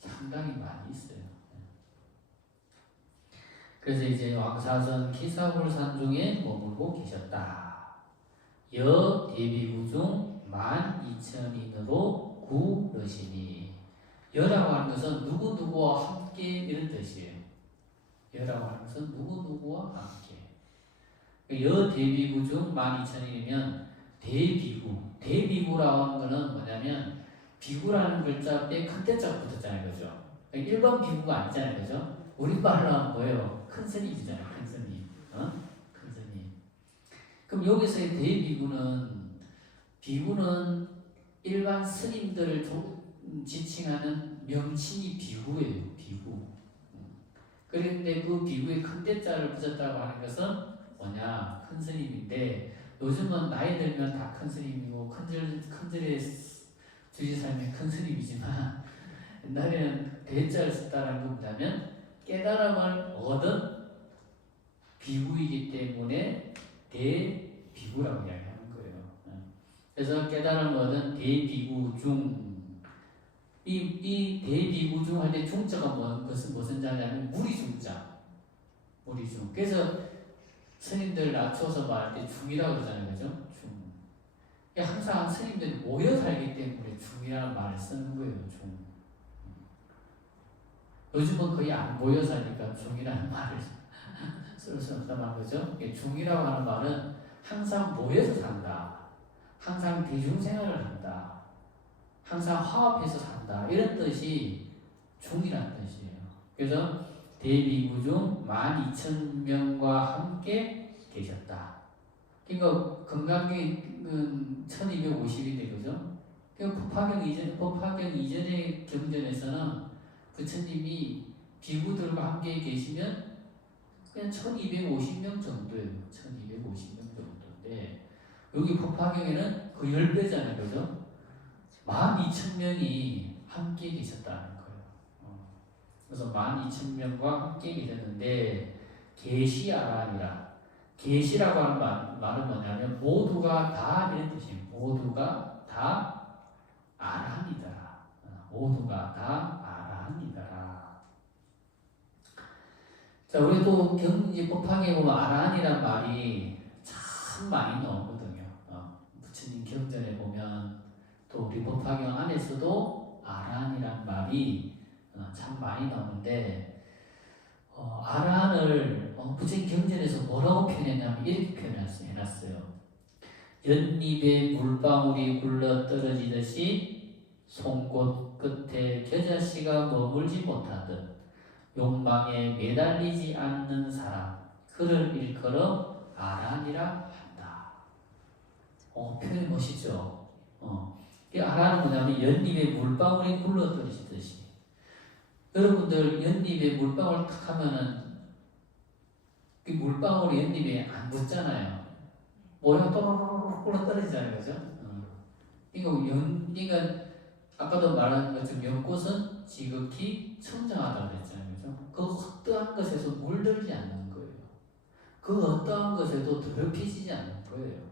상당히 많이 있어요. 그래서 이제 왕사선 기사굴산 중에 머물고 계셨다. 여 대비구 중 12,000인으로 구르시니. 여라고 하는 것은 누구누구와 함께 이런 뜻이에요. 여라고 하는 것은 누구누구와 함께. 여 대비구 중 12,000인이면 대비구라고 하는 것은 뭐냐면 비구라는 글자 앞에 큰 대자가 붙었잖아요. 그죠? 일반 비구가 아니잖아요. 그죠? 우리말로 하면 뭐예요? 큰 스님이잖아요. 큰 스님. 큰 스님. 그럼 여기서의 비구는 일반 스님들을 지칭하는 명칭이 비구예요. 비구. 그런데 그 비구에 큰 대자를 붙였다고 하는 것은 뭐냐? 큰 스님인데 요즘은 나이 들면 다 큰 스님이고 큰절에 주지 살면 큰 스님이지만 옛날에는 대자를 썼다는 건 뭐냐면 깨달음을 얻은 비구이기 때문에 대비구라고 이야기하는 거예요. 그래서 깨달음을 얻은 대비구 중, 이 대비구 중 할 때 중자가 무슨 자냐면 무리중자. 무리중. 그래서 스님들 낮춰서 말할 때 중이라고 그러잖아요. 그죠? 중. 항상 스님들이 모여 살기 때문에 중이라는 말을 쓰는 거예요. 중. 요즘은 거의 안 모여 사니까 중이라는 말을 쓸 수 없다는 거죠. 중이라고 하는 말은 항상 모여서 산다. 항상 대중생활을 한다. 항상 화합해서 산다. 이런 뜻이 중이라는 뜻이에요. 그래서 대비구 중 12,000명과 함께 계셨다. 그러니까 건강경은 1250인데 그죠? 법화경 이전의 경전에서는 부처님이 비구들과 함께 계시면 그냥 1250명 정도예요. 1250명 정도인데 여기 법화경에는 그 10배잖아요. 그죠? 12,000명이 함께 계셨다는 거예요. 그래서 12,000명과 함께 계셨는데 계시아라니라. 계시라고 하는 말은 뭐냐면 모두가 다 이런 뜻이에요. 모두가 다 아라한이다. 모두가 다 아라한이다. 자, 우리 또 법화경에 보면 아라한이란 말이 참 많이 나오거든요. 부처님 경전에 보면 또 우리 법화경 안에서도 아라한이란 말이 참 많이 나오는데 아라한을 부처님 경전에서 뭐라고 표현했냐면 이렇게 표현해놨어요. 연잎에 물방울이 굴러 떨어지듯이 송곳 끝에 겨자씨가 머물지 못하듯 욕망에 매달리지 않는 사람 그를 일컬어 아라한이라 한다. 표현이 멋있죠? 이 아라한은 뭐냐면 연잎에 물방울이 굴러 떨어지듯이. 여러분들 연잎에 물방울 탁 하면은 그 물방울이 연잎에 안 붙잖아요. 모양 또르르르 굴러 떨어지잖아요. 그죠? 그러니까 아까도 말한 것처럼 연꽃은 지극히 청정하다고 그랬잖아요. 그죠? 그 어떠한 것에서 물들지 않는 거예요. 그 어떠한 것에도 더럽혀지지 않는 거예요.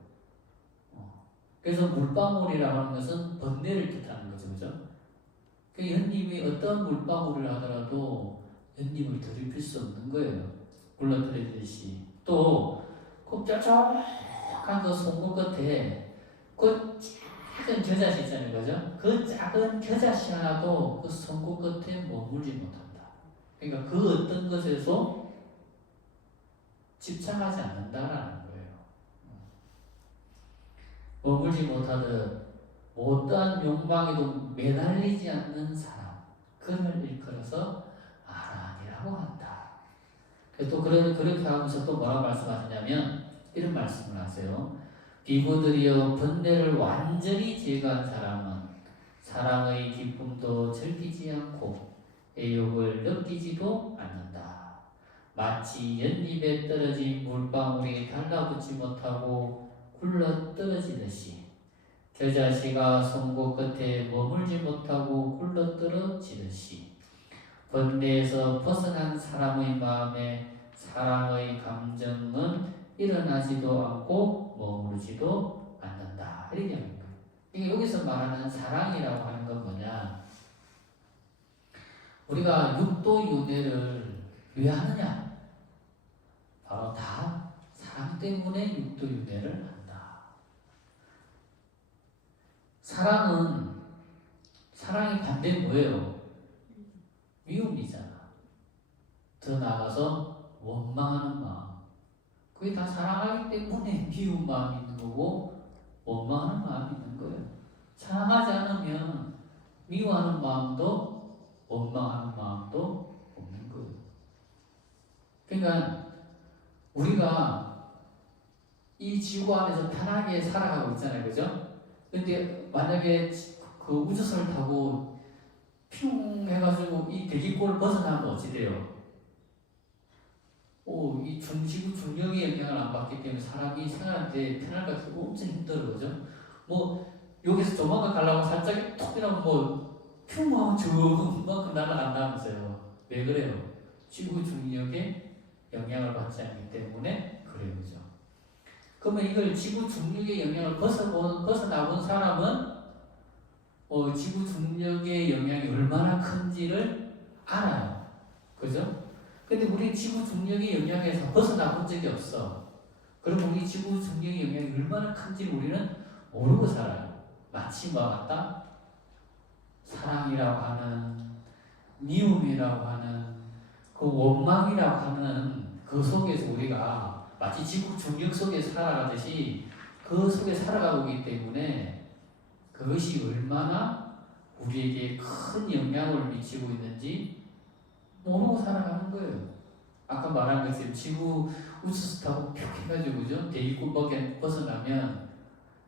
그래서 물방울이라고 하는 것은 번뇌를 뜻하는 거죠. 그죠? 그 연잎이 어떤 물방울을 하더라도 연잎을 더럽힐 수 없는 거예요. 굴러떨어지듯이. 또 곱작작한 그 송곳 끝에 그 작은 겨자씨 있잖아요. 그죠? 그 작은 겨자씨 하나도 그 송곳 끝에 머물지 못한다. 그러니까 그 어떤 것에서 집착하지 않는다라는 거예요. 머물지 못하듯 어떠한 욕망에도 매달리지 않는 사람, 그를 일컬어서 아란이라고 한다. 또 그렇게 하면서 또 뭐라고 말씀하시냐면 이런 말씀을 하세요. 비구들이여 번뇌를 완전히 제거한 사람은 사랑의 기쁨도 즐기지 않고 애욕을 느끼지도 않는다. 마치 연잎에 떨어진 물방울이 달라붙지 못하고 굴러 떨어지듯이 겨자씨가 송곳 끝에 머물지 못하고 굴러 떨어지듯이 번뇌에서 벗어난 사람의 마음에 사랑의 감정은 일어나지도 않고 머무르지도 않는다. 이렇게 합니다. 이게 여기서 말하는 사랑이라고 하는 건 뭐냐? 우리가 육도윤회를 왜 하느냐? 바로 다 사랑 때문에 육도윤회를 한다. 사랑의 반대는 뭐예요? 미움이잖아. 더 나아가서 원망하는 마음. 그게 다 사랑하기 때문에 미운 마음이 있는 거고 원망하는 마음이 있는 거예요. 사랑하지 않으면 미워하는 마음도 원망하는 마음도 없는 거예요. 그러니까 우리가 이 지구 안에서 편하게 살아가고 있잖아요. 그죠? 근데 만약에 그 우주선을 타고 핑 해가지고 이 대기권을 벗어나면 어찌 돼요? 이 지구 중력의 영향을 안 받기 때문에 사람이 생활하는데 편할까 엄청 힘들어. 그죠? 여기서 조만간 가려고 살짝 톡 이러면 퓨 하고 저만큼 날아간다면서요. 왜 그래요? 지구 중력의 영향을 받지 않기 때문에 그래요. 그죠? 그러면 이걸 지구 중력의 영향을 벗어나본 사람은 지구 중력의 영향이 얼마나 큰지를 알아요. 그죠? 근데 우리 지구 중력의 영향에서 벗어나 본 적이 없어. 그럼 우리 지구 중력의 영향이 얼마나 큰지 우리는 모르고 살아요. 마치 뭐 같다? 사랑이라고 하는, 미움이라고 하는, 그 원망이라고 하는 그 속에서 우리가 마치 지구 중력 속에 살아가듯이 그 속에 살아가고 있기 때문에 그것이 얼마나 우리에게 큰 영향을 미치고 있는지 모르고 살아가는 거예요. 아까 말한 것처럼 지구 우주선 타고 펴 해가지고 그죠? 대기권 벗어나면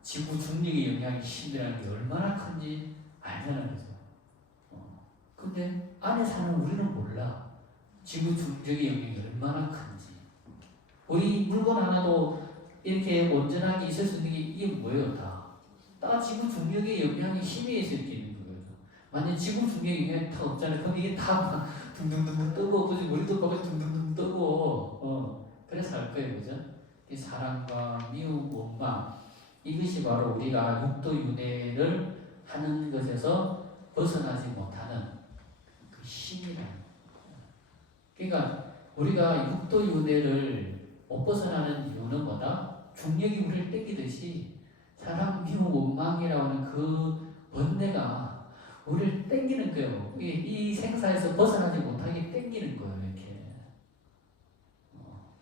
지구 중력의 영향이 힘이라는 게 얼마나 큰지 알잖아요. 그죠? 근데 안에 사는 우리는 몰라. 지구 중력의 영향이 얼마나 큰지. 우리 물건 하나도 이렇게 온전하게 있을 수 있는 게 이게 뭐예요? 다 지구 중력의 영향이 힘에 의해서 이렇게 있는 거예요. 만약 지구 중력의 영향이 다 없잖아요. 그럼 이게 다 둥둥둥 뜨고, 그지? 머리도 박아 둥둥둥 뜨고, 그래서 할 거예요. 그죠? 이 사랑과 미움, 원망, 이것이 바로 우리가 육도윤회를 하는 것에서 벗어나지 못하는 그 힘이라는 거예요. 그러니까 우리가 육도윤회를 못 벗어나는 이유는 뭐다? 중력이 우리를 땡기듯이 사랑, 미움, 원망이라고 하는 그 번뇌가 우리를 땡기는 거예요. 이 생사에서 벗어나지 못하게 땡기는 거예요. 이렇게.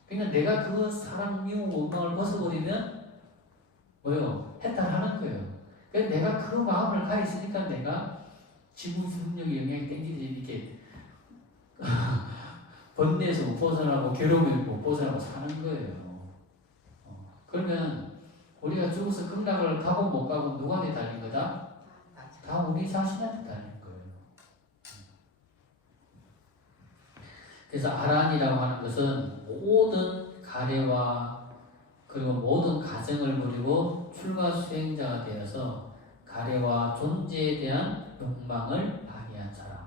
그러니까 내가 그 사랑, 미움, 원망을 벗어버리면 뭐요? 해탈하는 거예요. 그러니까 내가 그 마음을 가 있으니까 내가 지구 중력의 영향이 땡기지 이렇게 번뇌에서 못 벗어나고 괴로움에서 못 벗어나고 사는 거예요. 그러면 우리가 죽어서 극락을 가고 못 가고 누구한테 달린 거다? 다 우리 자신한테 달린 거예요. 그래서 아란이라고 하는 것은 모든 가래와 그리고 모든 가정을 누리고 출가 수행자가 되어서 가래와 존재에 대한 욕망을 방해한 사람,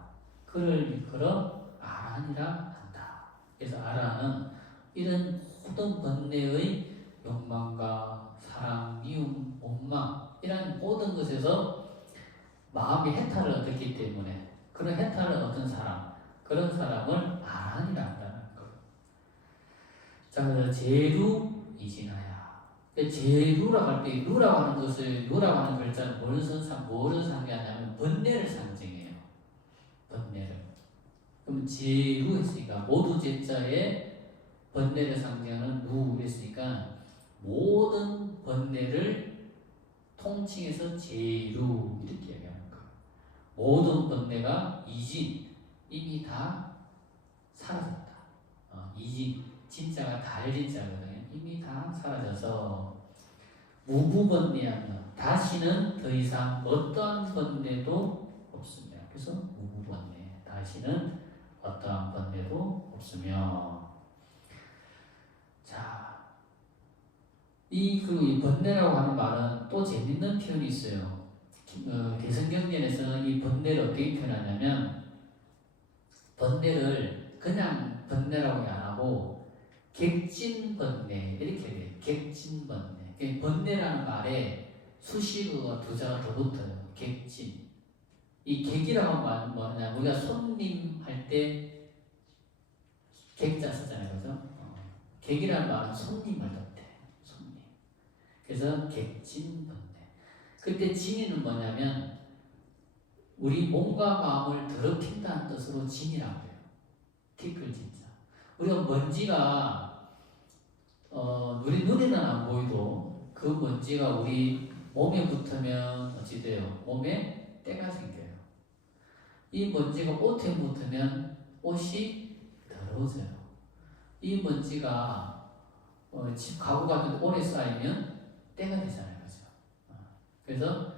그를 일컬어 아란이라 한다. 그래서 아란은 이런 모든 번뇌의 욕망과 사랑, 미움, 원망 이런 모든 것에서 마음의 해탈을 얻었기 때문에 그런 해탈을 얻은 사람, 그런 사람을 아란이라 한다는 거예요. 자, 그래서 제루이지나야. 제루라고 할 때 루라고 하는 것을 루라고 하는 글자는 뭐를 상징하냐면 번뇌를 상징해요. 번뇌를. 그럼 제루 했으니까 모두 제자에 번뇌를 상징하는 무 그랬으니까 모든 번뇌를 통칭해서 제루 이렇게 얘기하는 거예요. 모든 번뇌가 이진 이미 다 사라졌다. 이진 진짜가 달진짜거든요. 이미 다 사라져서 무부번뇌하며 다시는 더 이상 어떠한 번뇌도 없으며 그래서 무부번뇌 다시는 어떠한 번뇌도 없으며 자, 그리고 이 번뇌라고 하는 말은 또 재밌는 표현이 있어요. 대성경전에서 이 번뇌를 어떻게 표현하냐면 번뇌를 그냥 번뇌라고 안 하고 객진번뇌 이렇게 해요. 객진번뇌. 번뇌라는 말에 수식어가 두 자가 더 붙어요. 객진. 이 객이라고 하는 뭐냐? 우리가 손님 할 때 객자 쓰잖아요, 그죠? 객이라는 말은 손님을 뜻해. 손님. 그래서 객진번뇌. 그때 진이는 뭐냐면 우리 몸과 마음을 더럽힌다는 뜻으로 진이라고 해요. 티끌 진짜. 우리가 먼지가 우리 눈에는 안 보이도 그 먼지가 우리 몸에 붙으면 어찌 돼요? 몸에 때가 생겨요. 이 먼지가 옷에 붙으면 옷이 더러워져요. 이 먼지가 집 가구 같은 데 오래 쌓이면 때가 되잖아요. 그죠? 그래서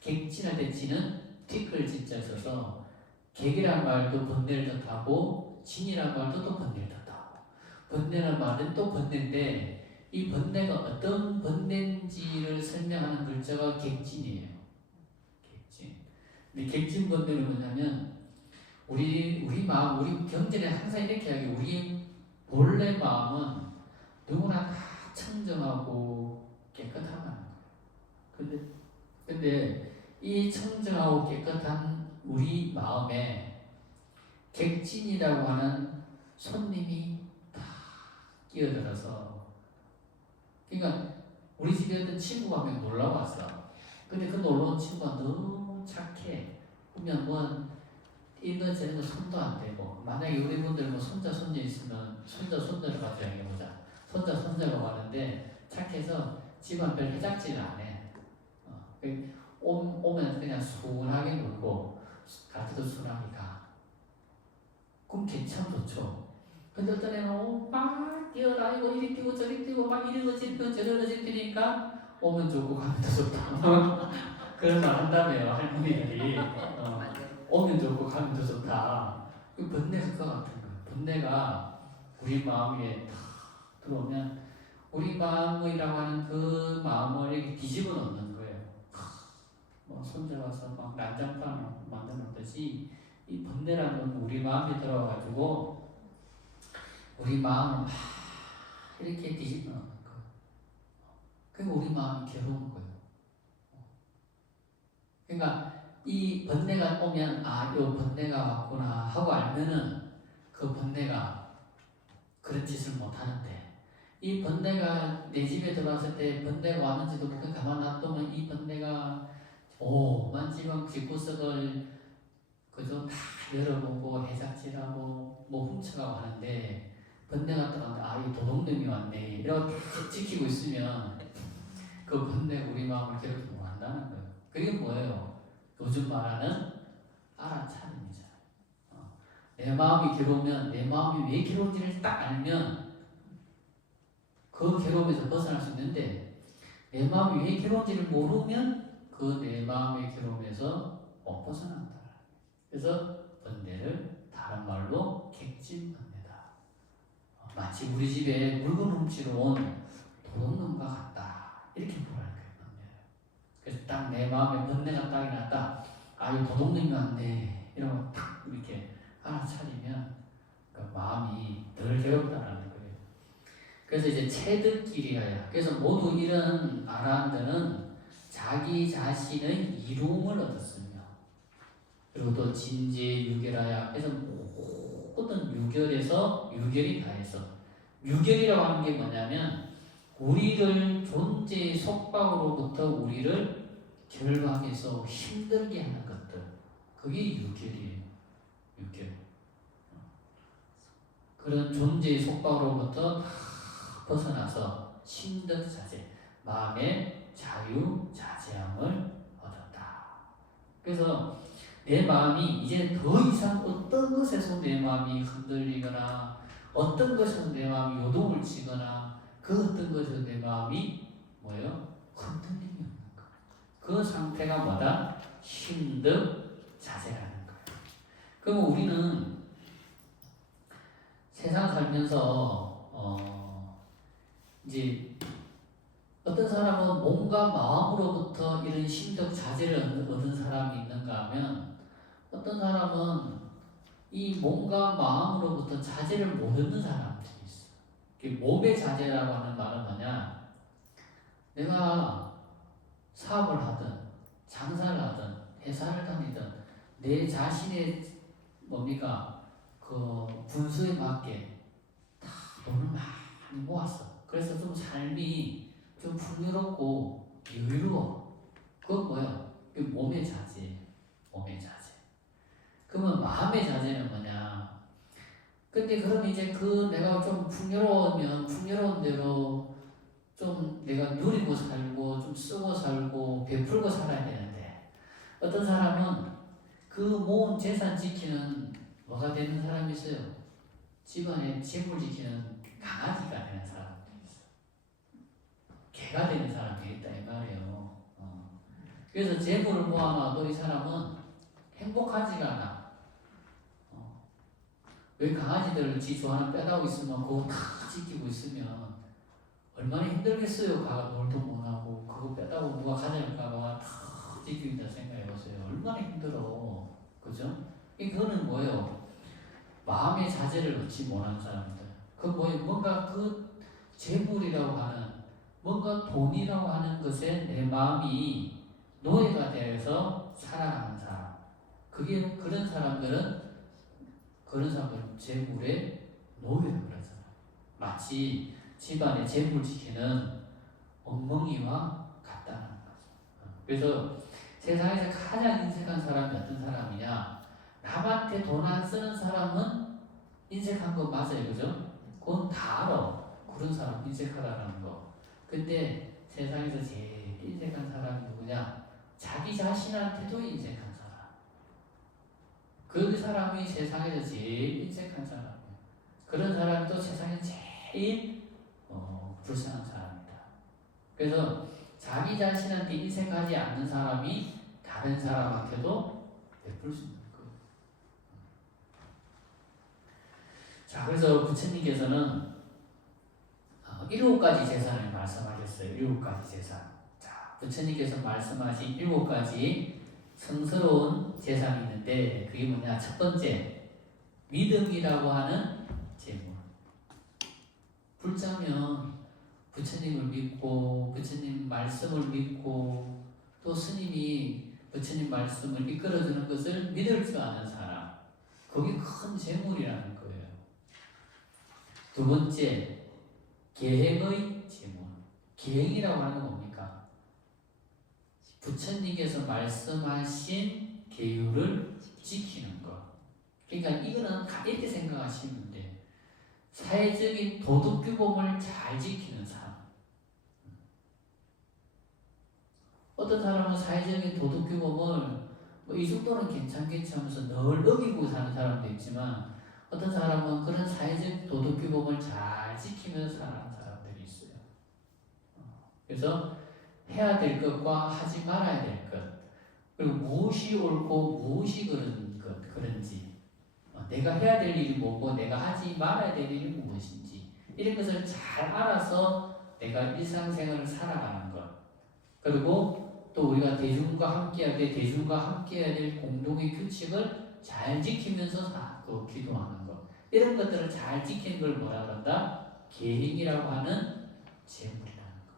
객진할 때 진은 티끌 진짜 있어서 객이란 말도 번뇌를 뜻하고 진이란 말도 또 번뇌를 뜻하고 번뇌란 말은 또 번뇌인데 이 번뇌가 어떤 번뇌인지를 설명하는 글자가 객진이에요. 객진. 근데 객진 번뇌는 뭐냐면 우리 마음, 우리 경전에 항상 이렇게 하기 우리 본래 마음은 누구나 다 청정하고 깨끗하다는 거예요. 근데 이 청정하고 깨끗한 우리 마음에 객진이라고 하는 손님이 다 끼어들어서 그러니까 우리 집에 어떤 친구가 한 명 놀러 왔어. 근데 그 놀러 온 친구가 너무 착해. 그러면 뭐 이거저거 손도 안 대고 만약에 우리 분들 뭐 손자 손녀 있으면 손자 손녀를 같이 해보자. 손자 손녀가 왔는데 착해서 집안 별 해작질을 안 해. 오면 그냥 순하게 놀고 가서도 순하게 가. 그럼 괜찮 좋죠. 근데 어떤 애는 막 뛰어다니고 이리 뛰고 저리 뛰고 막 이리 어지르고 저리 어지르니까 오면 좋고 가면 더 좋다. 그런 말 한다며요 할머니들이. 오면 좋고 가면 더 좋다. 그 번뇌가 그거 같은 거예요. 번뇌가 우리 마음 위에 탁 들어오면 우리 마음이라고 하는 그 마음을 이렇게 뒤집어 놓는 거예요. 뭐 손잡아서 막 난장판 만들어 놓듯이 이 번뇌라는 건 우리 마음에 들어와가지고 우리 마음을 막 이렇게 뒤집어 놓는 거예요. 그러니까 우리 마음이 괴로운 거예요. 그러니까 이 번뇌가 오면 이 번뇌가 왔구나 하고 알면은 그 번뇌가 그런 짓을 못 하는데 이 번뇌가 내 집에 들어왔을 때 번뇌가 왔는지도 모르게 가만 놔두면 이 번뇌가 오만 집안 집구석을 그저 다 열어보고 해작질하고 뭐 훔쳐가고 하는데 번뇌가 떠나는데 이 도둑놈이 왔네 이러고 지키고 있으면 그 번뇌가 우리 마음을 괴롭히면 안 한다는 거예요. 그게 뭐예요? 요즘 말하는 알아차림이잖아요. 내 마음이 괴로우면 내 마음이 왜 괴로운지를 딱 알면 그 괴로움에서 벗어날 수 있는데 내 마음이 왜 괴로운지를 모르면 그 내 마음의 괴로움에서 못 벗어난다. 그래서 번뇌를 다른 말로 객진번뇌다. 마치 우리 집에 물건 훔치러 온 도둑놈과 같다. 이렇게 말할 거예요. 그래서 딱 내 마음에 번뇌가 딱 났다. 이 도둑놈이 왔네. 이러고 탁 이렇게 알아차리면 그 마음이 덜 괴롭다라는 거예요. 그래서 이제 체득끼리하여. 그래서 모두 이런 아란들은 자기 자신의 이룸을 얻었으며 그리고 또 진지 유결하여. 그래서 모든 유결에서 유결이 다해서 유결이라고 하는 게 뭐냐면 우리를 존재의 속박으로부터 우리를 결박해서 힘들게 하는 것들 그게 유결이에요. 유결. 그런 존재의 속박으로부터 다 벗어나서 신득자재, 마음의 자유자재함을 얻었다. 그래서 내 마음이 이제 더 이상 어떤 것에서 내 마음이 흔들리거나 어떤 것에서 내 마음이 요동을 치거나 그 어떤 것에서 내 마음이 뭐예요? 흔들림이 없는 거예요. 그 상태가 뭐다? 신득자재라는 거예요. 그럼 우리는 세상 살면서 이제 어떤 사람은 몸과 마음으로부터 이런 신적 자재를 얻은 사람이 있는가 하면 어떤 사람은 이 몸과 마음으로부터 자재를 못 얻는 사람들이 있어. 몸의 자재라고 하는 말은 뭐냐? 내가 사업을 하든 장사를 하든 회사를 다니든 내 자신의 뭡니까? 그 분수에 맞게 다 돈을 많이 모았어. 그래서 좀 삶이 좀 풍요롭고 여유로워. 그건 뭐야? 몸의 자재, 몸의 자재. 그러면 마음의 자재는 뭐냐? 근데 그럼 이제 그 내가 좀 풍요로우면 풍요로운 대로 좀 내가 누리고 살고 좀 쓰고 살고 베풀고 살아야 되는데 어떤 사람은 그 모은 재산 지키는 뭐가 되는 사람이 있어요? 집안에 재물 지키는 강아지가 되는 사람들이 있어. 개가 되는 사람이 있다 이 말이에요. 그래서 재물을 모아놔도 이 사람은 행복하지가 않아. 왜 강아지들을 지 좋아하는 빼다고 있으면 그거 다 지키고 있으면 얼마나 힘들겠어요. 가가 놀도 못하고 그거 빼다고 누가 가져갈까봐 다 지키고 있다 생각해보세요. 얼마나 힘들어. 그죠? 이거는 뭐예요? 마음의 자재를 얻지 못한 사람들. 그 뭐예요? 뭔가 그 재물이라고 하는 뭔가 돈이라고 하는 것에 내 마음이 노예가 되어서 살아가는 사람. 그런 사람들은 재물의 노예라고 그러잖아요. 마치 집안의 재물 지키는 엉멍이와 같다는 거죠. 그래서 세상에서 가장 인색한 사람이 어떤 사람이냐? 남한테 돈 안 쓰는 사람은 인색한 거 맞아요, 그죠? 그건 다 알아. 그런 사람 인색하다는 거. 근데 세상에서 제일 인색한 사람이 누구냐? 자기 자신한테도 인색한 사람. 그 사람이 세상에서 제일 인색한 사람이에요. 그런 사람이 또 세상에 제일 불쌍한 사람이다. 그래서 자기 자신한테 인색하지 않는 사람이 다른 사람한테도 베풀 수 있는 거예요. 자, 그래서 부처님께서는 7가지 재산을 말씀하셨어요. 7가지 재산. 자, 부처님께서 말씀하신 7가지 성스러운 재산이 있는데 그게 뭐냐? 첫 번째, 믿음이라고 하는 재물. 불자면 부처님을 믿고 부처님 말씀을 믿고 또 스님이 부처님 말씀을 이끌어주는 것을 믿을 줄 아는 사람. 그게 큰 재물이라는 거예요. 두 번째, 계행의 재물. 계행이라고 하는 건 뭡니까? 부처님께서 말씀하신 계율을 지키는 것. 그러니까 이거는 이렇게 생각하시면 돼요. 사회적인 도덕규범을 잘 지키는 사람. 어떤 사람은 사회적인 도덕규범을 이 정도는 괜찮겠지 하면서 늘 어기고 사는 사람도 있지만 어떤 사람은 그런 사회적 도덕규범을 잘 지키면서 사는 사람들이 있어요. 그래서 해야 될 것과 하지 말아야 될 것, 그리고 무엇이 옳고 무엇이 그런지, 내가 해야 될 일이 뭐고 내가 하지 말아야 될 일이 무엇인지 이런 것을 잘 알아서 내가 일상생활을 살아가는 것. 그리고 또 우리가 대중과 함께해야 될 공동의 규칙을 잘 지키면서 기도하는 것. 이런 것들을 잘 지키는 걸 뭐라 그런다? 계행이라고 하는 재물이라는 거.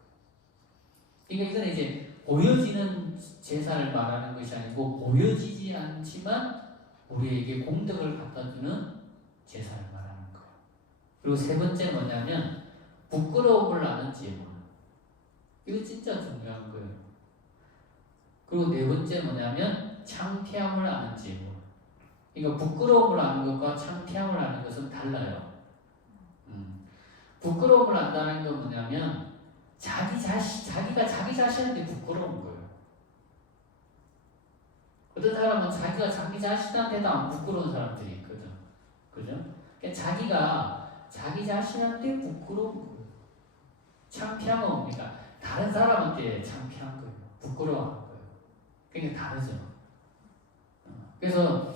그러니까 이건 이제 보여지는 재산을 말하는 것이 아니고 보여지지 않지만 우리에게 공덕을 갖다주는 재산을 말하는 거예요. 그리고 세 번째 뭐냐면 부끄러움을 아는 재물. 이거 진짜 중요한 거예요. 그리고 네 번째 뭐냐면 창피함을 아는 재물. 그러니까 부끄러움을 아는 것과 창피함을 아는 것은 달라요. 부끄러움을 안다는 건 뭐냐면 자기가 자기 자신한테 부끄러운 거예요. 어떤 사람은 자기가 자기 자신한테도 안 부끄러운 사람들이 있거든. 그죠? 그러니까 자기가 자기 자신한테 부끄러운 거예요. 창피한 건 뭡니까? 다른 사람한테 창피한 거예요. 부끄러워하는 거예요. 그러니까 다르죠. 그래서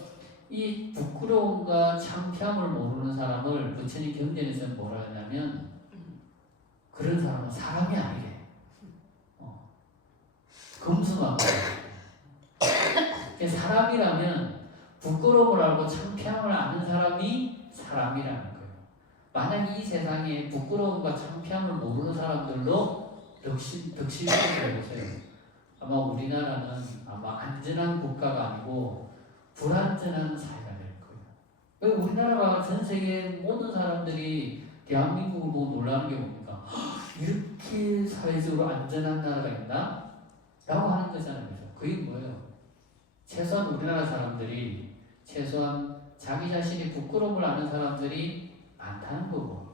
이 부끄러움과 창피함을 모르는 사람을 부처님 경전에서는 뭐라 하냐면 그런 사람은 사람이 아니래. 금수만 사람이라면 부끄러움을 알고 창피함을 아는 사람이 사람이라는 거예요. 만약 이 세상에 부끄러움과 창피함을 모르는 사람들로 덕실되게 보세요. 아마 우리나라는 아마 안전한 국가가 아니고 불안전한 사회가 될 거예요. 우리나라가 전 세계 모든 사람들이 대한민국을 보고 놀라는 게 뭡니까? 이렇게 사회적으로 안전한 나라가 있나? 라고 하는 거잖아요. 그게 뭐예요? 최소한 우리나라 사람들이 최소한 자기 자신이 부끄러움을 아는 사람들이 많다는 거고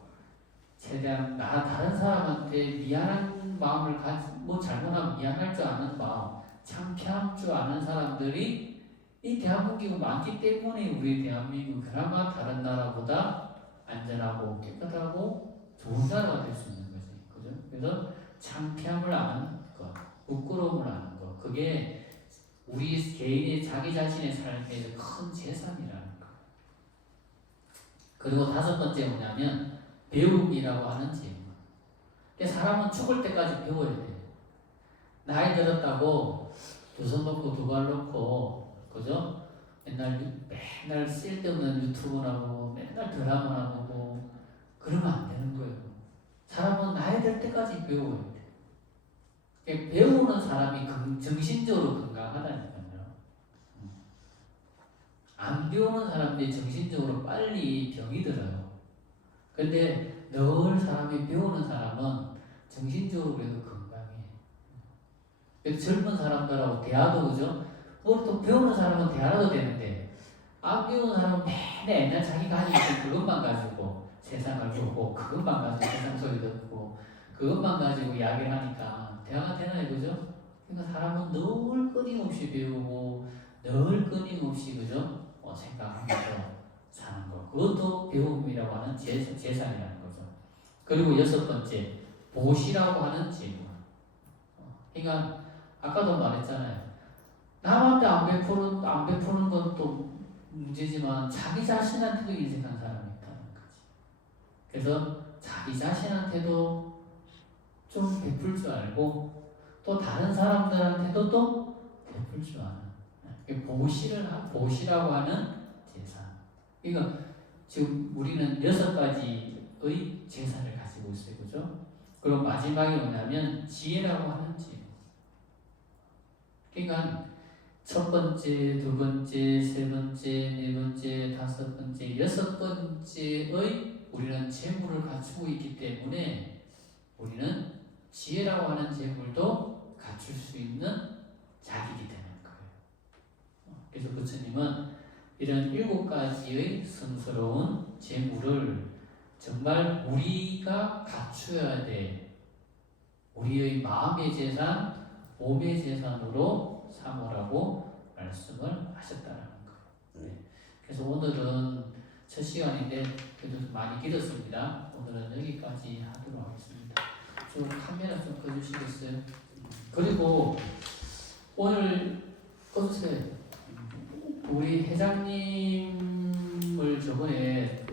최대한 다른 사람한테 미안한 마음을 뭐 잘못하면 미안할 줄 아는 마음, 창피할 줄 아는 사람들이 이 대한민국이 많기 때문에 우리 대한민국 그나마 다른 나라보다 안전하고 깨끗하고 좋은 나라가 될 수 있는 거지. 그죠? 그래서 창피함을 아는 것, 부끄러움을 아는 것, 그게 우리 개인의 자기 자신의 삶에 큰 재산이라는 거. 그리고 다섯 번째 뭐냐면 배움이라고 하는 질문. 사람은 죽을 때까지 배워야 돼. 나이 들었다고 두 손 놓고 두 발 놓고 그죠? 맨날 쓸데없는 유튜브나 보고 맨날 드라마나 보고 그러면 안 되는 거예요. 사람은 나이 들 때까지 배워야 돼. 배우는 사람이 정신적으로 건강하다니까요. 안 배우는 사람들이 정신적으로 빨리 병이 들어요. 근데 늘 사람이 배우는 사람은 정신적으로 그래도 건강해. 젊은 사람들하고 대화도 그죠? 또 배우는 사람은 대화도 되는데 안 배우는 사람은 맨날 옛날 자기가 하는 그것만 가지고 세상을 보고 그것만 가지고 세상 소리 듣고 그것만 가지고 이야기를 하니까 대화가 되나요? 그죠? 그러니까 사람은 늘 끊임없이 배우고 늘 끊임없이 그죠? 생각하면서 사는 거. 그것도 배움이라고 하는 재산이라는 거죠. 그리고 여섯 번째, 보시라고 하는 질문. 그러니까 아까도 말했잖아요. 남한테 안 베푸는 건 또 문제지만 자기 자신한테도 인색한 사람이 있다는 거지. 그래서 자기 자신한테도 좀 베풀 줄 알고 또 다른 사람들한테도 또 베풀 줄 아는 보시라고 하는 재산. 그러니까 지금 우리는 6가지의 재산을 가지고 있어요. 그죠? 그리고 마지막에 뭐냐면 지혜라고 하는 지혜. 그러니까 첫 번째, 두 번째, 세 번째, 네 번째, 다섯 번째, 6번째의 우리는 재물을 갖추고 있기 때문에 우리는 지혜라고 하는 재물도 갖출 수 있는 자격이 되는 거예요. 그래서 부처님은 이런 7가지의 성스러운 재물을 정말 우리가 갖추어야 돼. 우리의 마음의 재산, 몸의 재산으로 삼으라고 말씀을 하셨다는 거예요. 네. 그래서 오늘은 첫 시간인데 그래도 많이 길었습니다. 오늘은 여기까지 하도록 하겠습니다. 좀 카메라 좀 꺼주시겠어요? 그리고 오늘 꺼주세요. 우리 회장님을 저번에